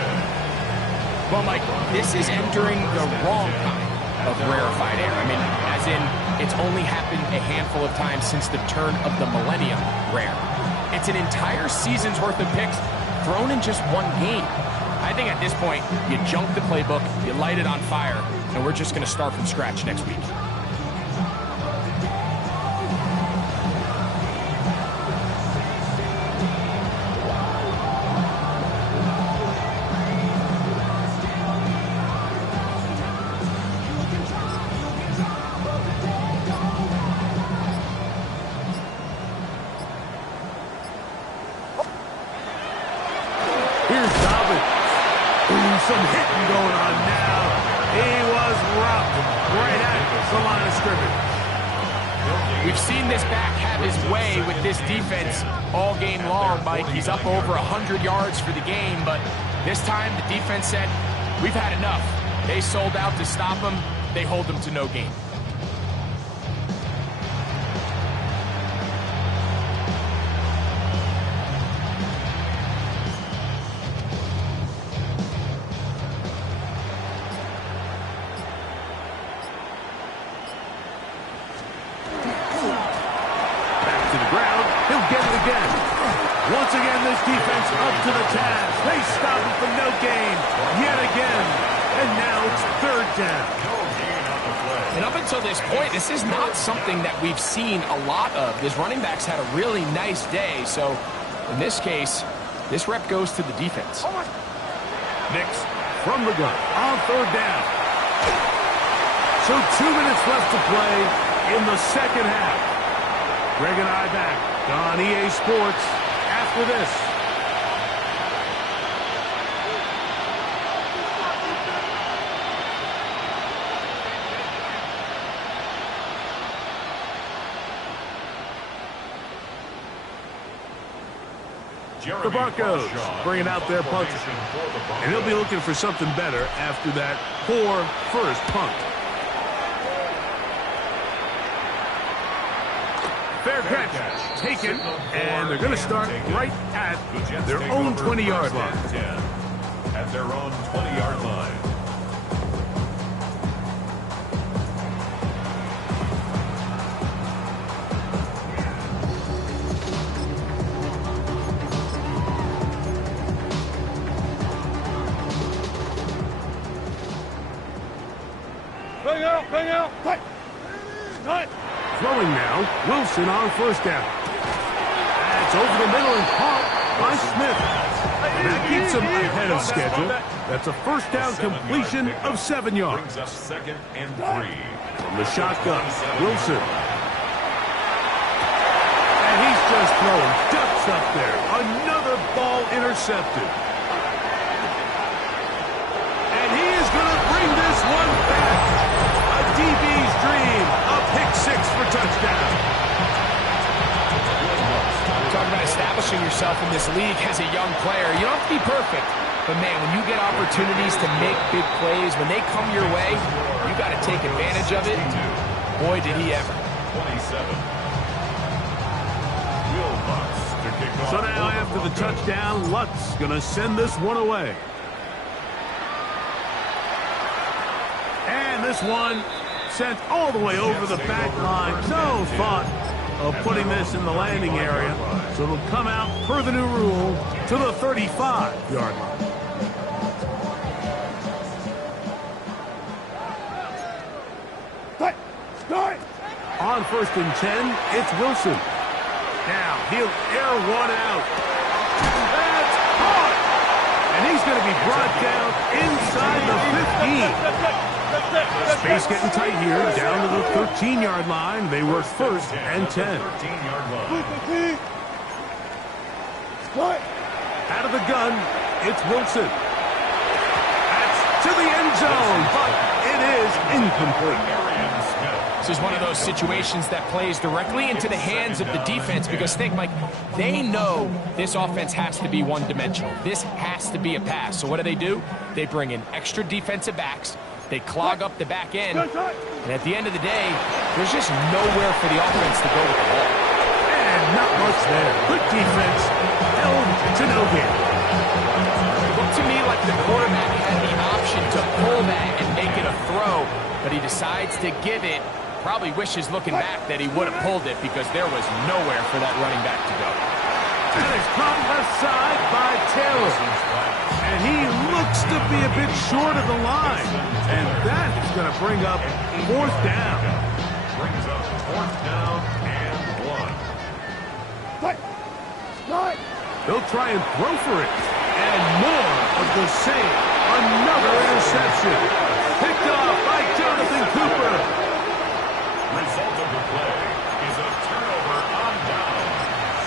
Well, Mike, this is entering the wrong kind of rarefied air. I mean, as in, it's only happened a handful of times since the turn of the millennium rare. It's an entire season's worth of picks thrown in just one game. I think at this point, you junk the playbook, you light it on fire, and we're just going to start from scratch next week. Some hitting going on now. He was rocked right at the line of scrimmage. We've seen this back have his way with this defense all game long, Mike. He's up over 100 yards for the game, but this time the defense said, we've had enough. They sold out to stop him. They hold him to no gain. Once again, this defense up to the task. They stop him for no gain yet again. And now it's 3rd down. No gain on the play. And up until this point, this is not something that we've seen a lot of. His running backs had a really nice day, so in this case, this rep goes to the defense. Nix from the gun on third down. So 2 minutes left to play in the second half. Greg and I back on EA Sports after this. The Broncos bringing out their punter. And he'll be looking for something better after that poor first punt. Fair catch taken, and they're going to start right at their own 20-yard line. At their own 20-yard line. Bring out. Cut. Throwing now, Wilson on first down. That's over the middle and caught by Smith. And that keeps him ahead of schedule. That's a first down completion of 7 yards. Brings up 2nd and 3. From the shotgun, Wilson. And he's just throwing ducks up there. Another ball intercepted. And he is going to bring this one back. A DB's dream. A pick six for touchdown. Talking about establishing yourself in this league as a young player. You don't have to be perfect. But, man, when you get opportunities to make big plays, when they come your way, you got to take advantage of it. Boy, did he ever. 27. Will Lutz to kick off. So now after the touchdown, Lutz going to send this one away. And this one sent all the way over the back line. No thought of putting this in the landing area. So it'll come out per the new rule to the 35-yard line. On 1st and 10, it's Wilson. Now he'll air one out. That's caught! And he's going to be brought down inside the 15. Space getting tight here, down to the 13-yard line. They work 1st and 10. 13-yard line. Out of the gun, it's Wilson. That's to the end zone, but it is incomplete. This is one of those situations that plays directly into the hands of the defense because think, Mike, they know this offense has to be one-dimensional. This has to be a pass. So what do? They bring in extra defensive backs. They clog up the back end. And at the end of the day, there's just nowhere for the offense to go with the ball. And not much there. Good defense held to no gain. It looked to me like the quarterback had the option to pull that and make it a throw, but he decides to give it. Probably wishes looking back that he would have pulled it because there was nowhere for that running back to go. That is caught left side by Taylor. And he looks to be a bit short of the line. And that is going to bring up 4th down. Brings up 4th down and 1. They'll try and throw for it. And more of the same. Another interception. Picked off by Jonathan Cooper. Result of the play is a turnover on downs.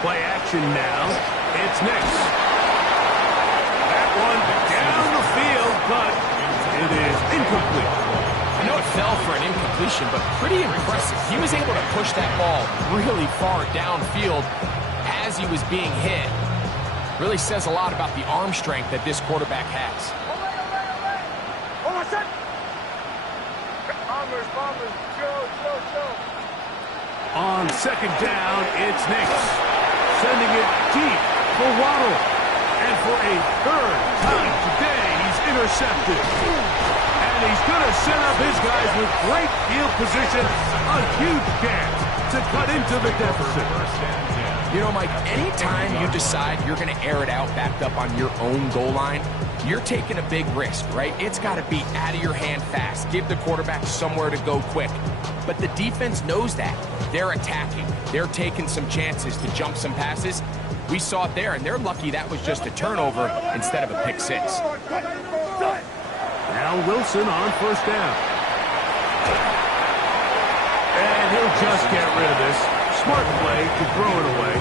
Play action now. It's Nix. That one down the field, but it is incomplete. I know it fell for an incompletion, but pretty impressive. He was able to push that ball really far downfield as he was being hit. Really says a lot about the arm strength that this quarterback has. On 2nd down, it's Nix. Sending it deep for Waddle. And for a 3rd time today, he's intercepted. And he's going to set up his guys with great field position. A huge chance to cut into the deficit. You know, Mike, anytime you decide you're going to air it out backed up on your own goal line, you're taking a big risk, right? It's got to be out of your hand fast. Give the quarterback somewhere to go quick. But the defense knows that. They're attacking. They're taking some chances to jump some passes. We saw it there, and they're lucky that was just a turnover instead of a pick six. Now Wilson on first down. And he'll just get rid of this. Smart play to throw it away,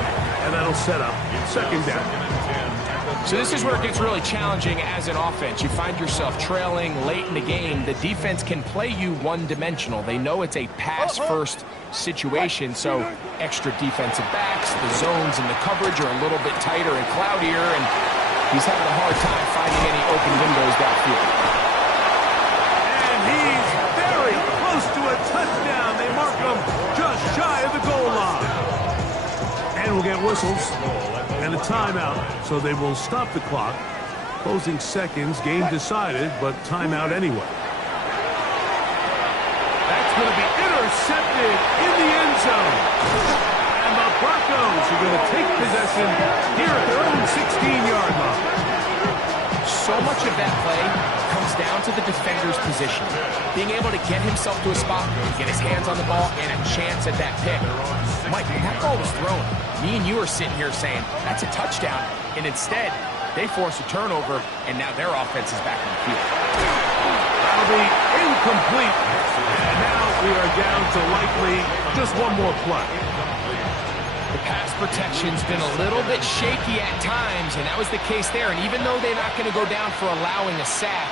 and that'll set up second down. So this is where it gets really challenging as an offense. You find yourself trailing late in the game. The defense can play you one-dimensional. They know it's a pass-first situation, so extra defensive backs, the zones and the coverage are a little bit tighter and cloudier, and he's having a hard time finding any open windows downfield. And he's very close to a touchdown. They mark him just shy of the goal line. And we'll get whistles and a timeout, so they will stop the clock. Closing seconds, game decided, but timeout anyway. That's going to be intercepted in the end zone. And the Broncos are going to take possession here at their own 16-yard line. So much of that play comes down to the defender's position. Being able to get himself to a spot, get his hands on the ball, and a chance at that pick. Mike, when that ball was thrown, me and you are sitting here saying, that's a touchdown. And instead, they force a turnover, and now their offense is back on the field. That'll be incomplete. And now we are down to likely just one more play. The pass protection's been a little bit shaky at times, and that was the case there. And even though they're not going to go down for allowing a sack,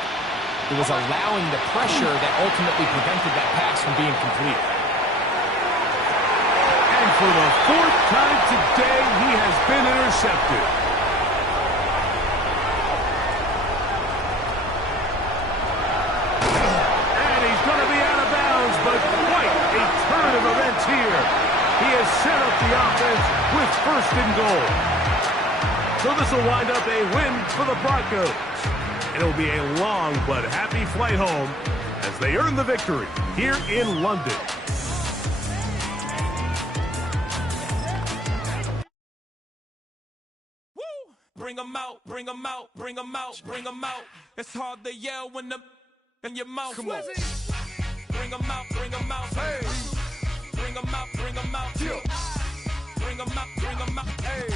it was allowing the pressure that ultimately prevented that pass from being complete. And for the fourth time today, he has been intercepted. And he's going to be out of bounds, but quite a turn of events here. He has set up the offense with first and goal. So this will wind up a win for the Broncos. And it'll be a long but happy flight home as they earn the victory here in London. Woo! Bring 'em out, bring 'em out, bring 'em out, bring 'em out. It's hard to yell when the in your mouth. Come on. Bring 'em out, bring 'em out. Hey. Bring 'em out, bring 'em out. Bring 'em out, bring 'em out. Hey.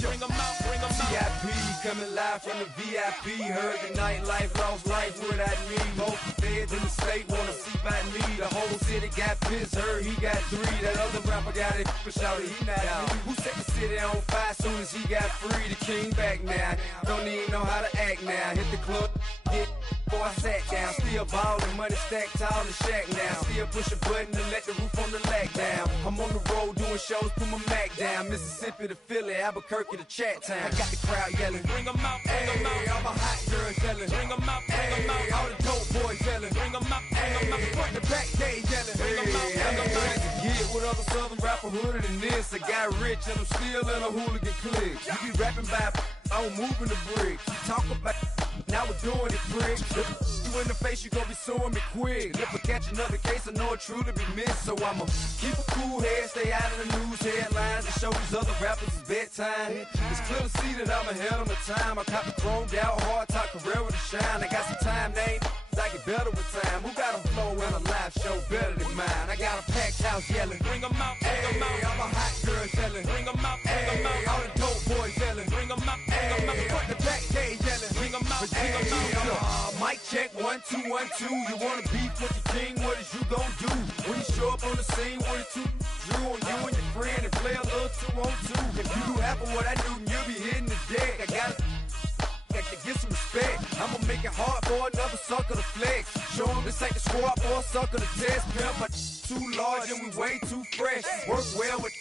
Bring 'em out, bring 'em out. VIP coming live from the VIP. Heard the nightlife, lost life without me. Both feds in the state wanna see by me. The whole city got pissed, heard he got 3. That other rapper got it, but shouted he not me. Who set the city on fire soon as he got free? The king back now, don't even know how to act now. Hit the club, hit. Before I sat down, still ballin', money stacked tall and shack now. Still push a button to let the roof on the lag down. I'm on the road doing shows, put my Mac down. Mississippi to Philly, Albuquerque to Chat Town. I got the crowd yelling, bring 'em out, bring 'em out. All my hot girls yelling, bring 'em out, bring 'em out. All the dope boys yelling, bring 'em out, bring 'em out. Front the back gate yelling, bring 'em out, bring 'em out. Get with other southern rapper hooded than this. I got rich and I'm still in a hooligan clique. You be rapping by, I'm moving the bricks. You talk about, now we're doing it, prick. You in the face, you gon' be suing me quick. If I catch another case, I know it truly be missed. So I'ma keep a cool head, stay out of the news headlines, and show these other rappers it's bedtime. It's clear to see that I'm ahead of my time. I cop the chromed out, hard top career with a shine. I got some time, name. I get better with time. Who got a flow and a live show better than mine? I got a packed house yelling, bring 'em out, bring 'em out. All my hot girls yelling, bring 'em out, bring 'em out. All the dope boys yelling, bring 'em out, bring 'em out. Front the back gate yelling, bring 'em out, bring 'em out. Mic check, 1, 2, 1, 2. You wanna beef with the king? What is you gon' do? When you show up on the scene, what it drew on you and your friend and play a little 2-on-2. If you do half of what I do, you'll be hitting the deck. I gotta get some respect. I'ma make it hard for another sucker to flex. Show 'em this ain't the squad for a sucker to test. Pimp, my too large and we way too fresh. Work well with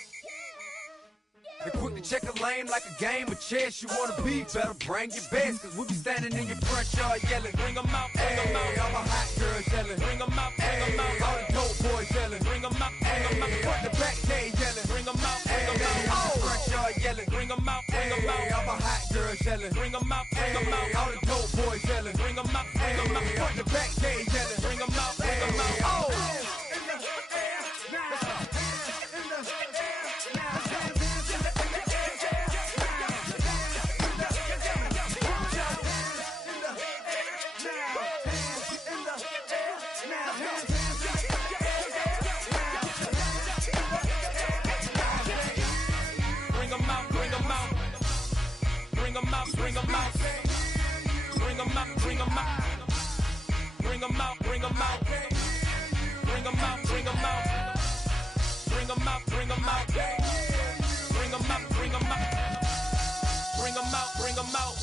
and quick to check a lane like a game of chess. You wanna be better, bring your best. Cause we be standing in your front yard yelling, bring 'em out, bring 'em out. All my hot girls yelling, bring 'em out, bring 'em out. All the dope boys yelling, bring 'em out, bring 'em out. Front the back gate yelling, bring 'em out, bring 'em out. All the front yard yelling, bring 'em out, bring 'em out. All my hot girls yelling, bring 'em out, bring 'em out. All the dope boys yelling, bring 'em out, bring 'em out. Front the back gate yelling, bring 'em out, bring 'em out. Oh! bring 'em out, bring 'em out. Bring 'em out, bring 'em out. Bring 'em out, bring 'em out. Bring 'em out, bring 'em out. Bring 'em out, bring 'em out. Bring 'em out, bring 'em out. Bring 'em out, bring 'em out.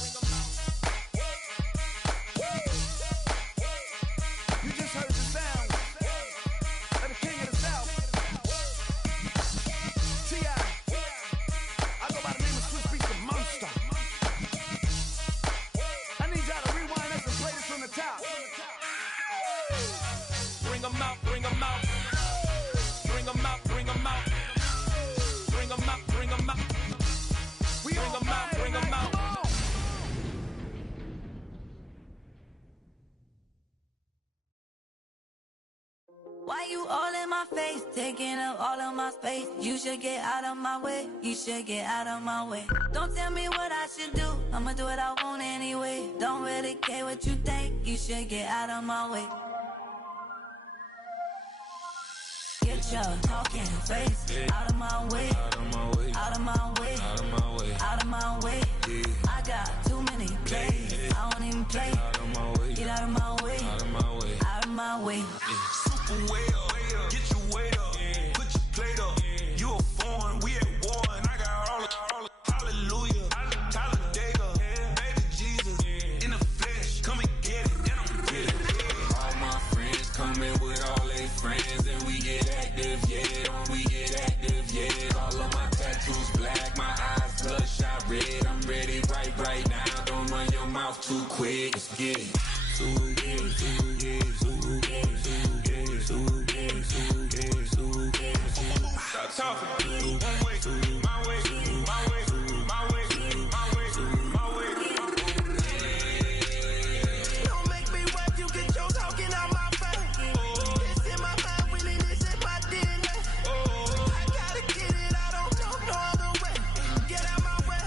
You just heard the sound of the king of the South. T.I. I go by the name of Swiss Beats the Monster. I need y'all to rewind this and play this from the top. Bring 'em out, bring 'em out. Bring 'em out, bring 'em out. Bring 'em out, bring 'em out. Bring 'em out, bring 'em out. Why you all in my face, taking up all of my space? You should get out of my way, you should get out of my way. Don't tell me what I should do, I'ma do what I want anyway. Don't really care what you think, you should get out of my way. Get your talking face out of my way, out of my way, out of my way, out of my way, out of my way. I got too many plays, I don't even play. Out of my way, get out of my way, out of my way, out of my way. Super way up, get your weight up, put your plate up. You a foreign, we at war, and I got all the hallelujah, Talladega, baby Jesus, in the flesh, come and get it, and I'm with it. All my friends coming with all their friends, and we get active, yeah, we get active, yeah. All of my tattoos black, my eyes bloodshot red. I'm ready right now. Don't run your mouth too quick. Let's get it. Stop talking. One way, my way, my way, my way, my way, my way. Don't make me rap, you get your talking out my face. This in my mind, winning this in my DNA. I gotta get it, I don't know no other way. Get out my way.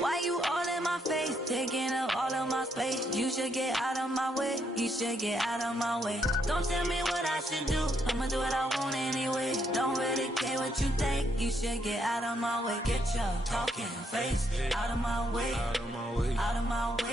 Why you all in my face, taking up all of my space? You should get out of my way, you should get out of my way. Don't tell me what I should do, I'ma do what I want anyway. Don't really care what you think, you should get out of my way. Get your talking face out of my way, out of my way, out of my way.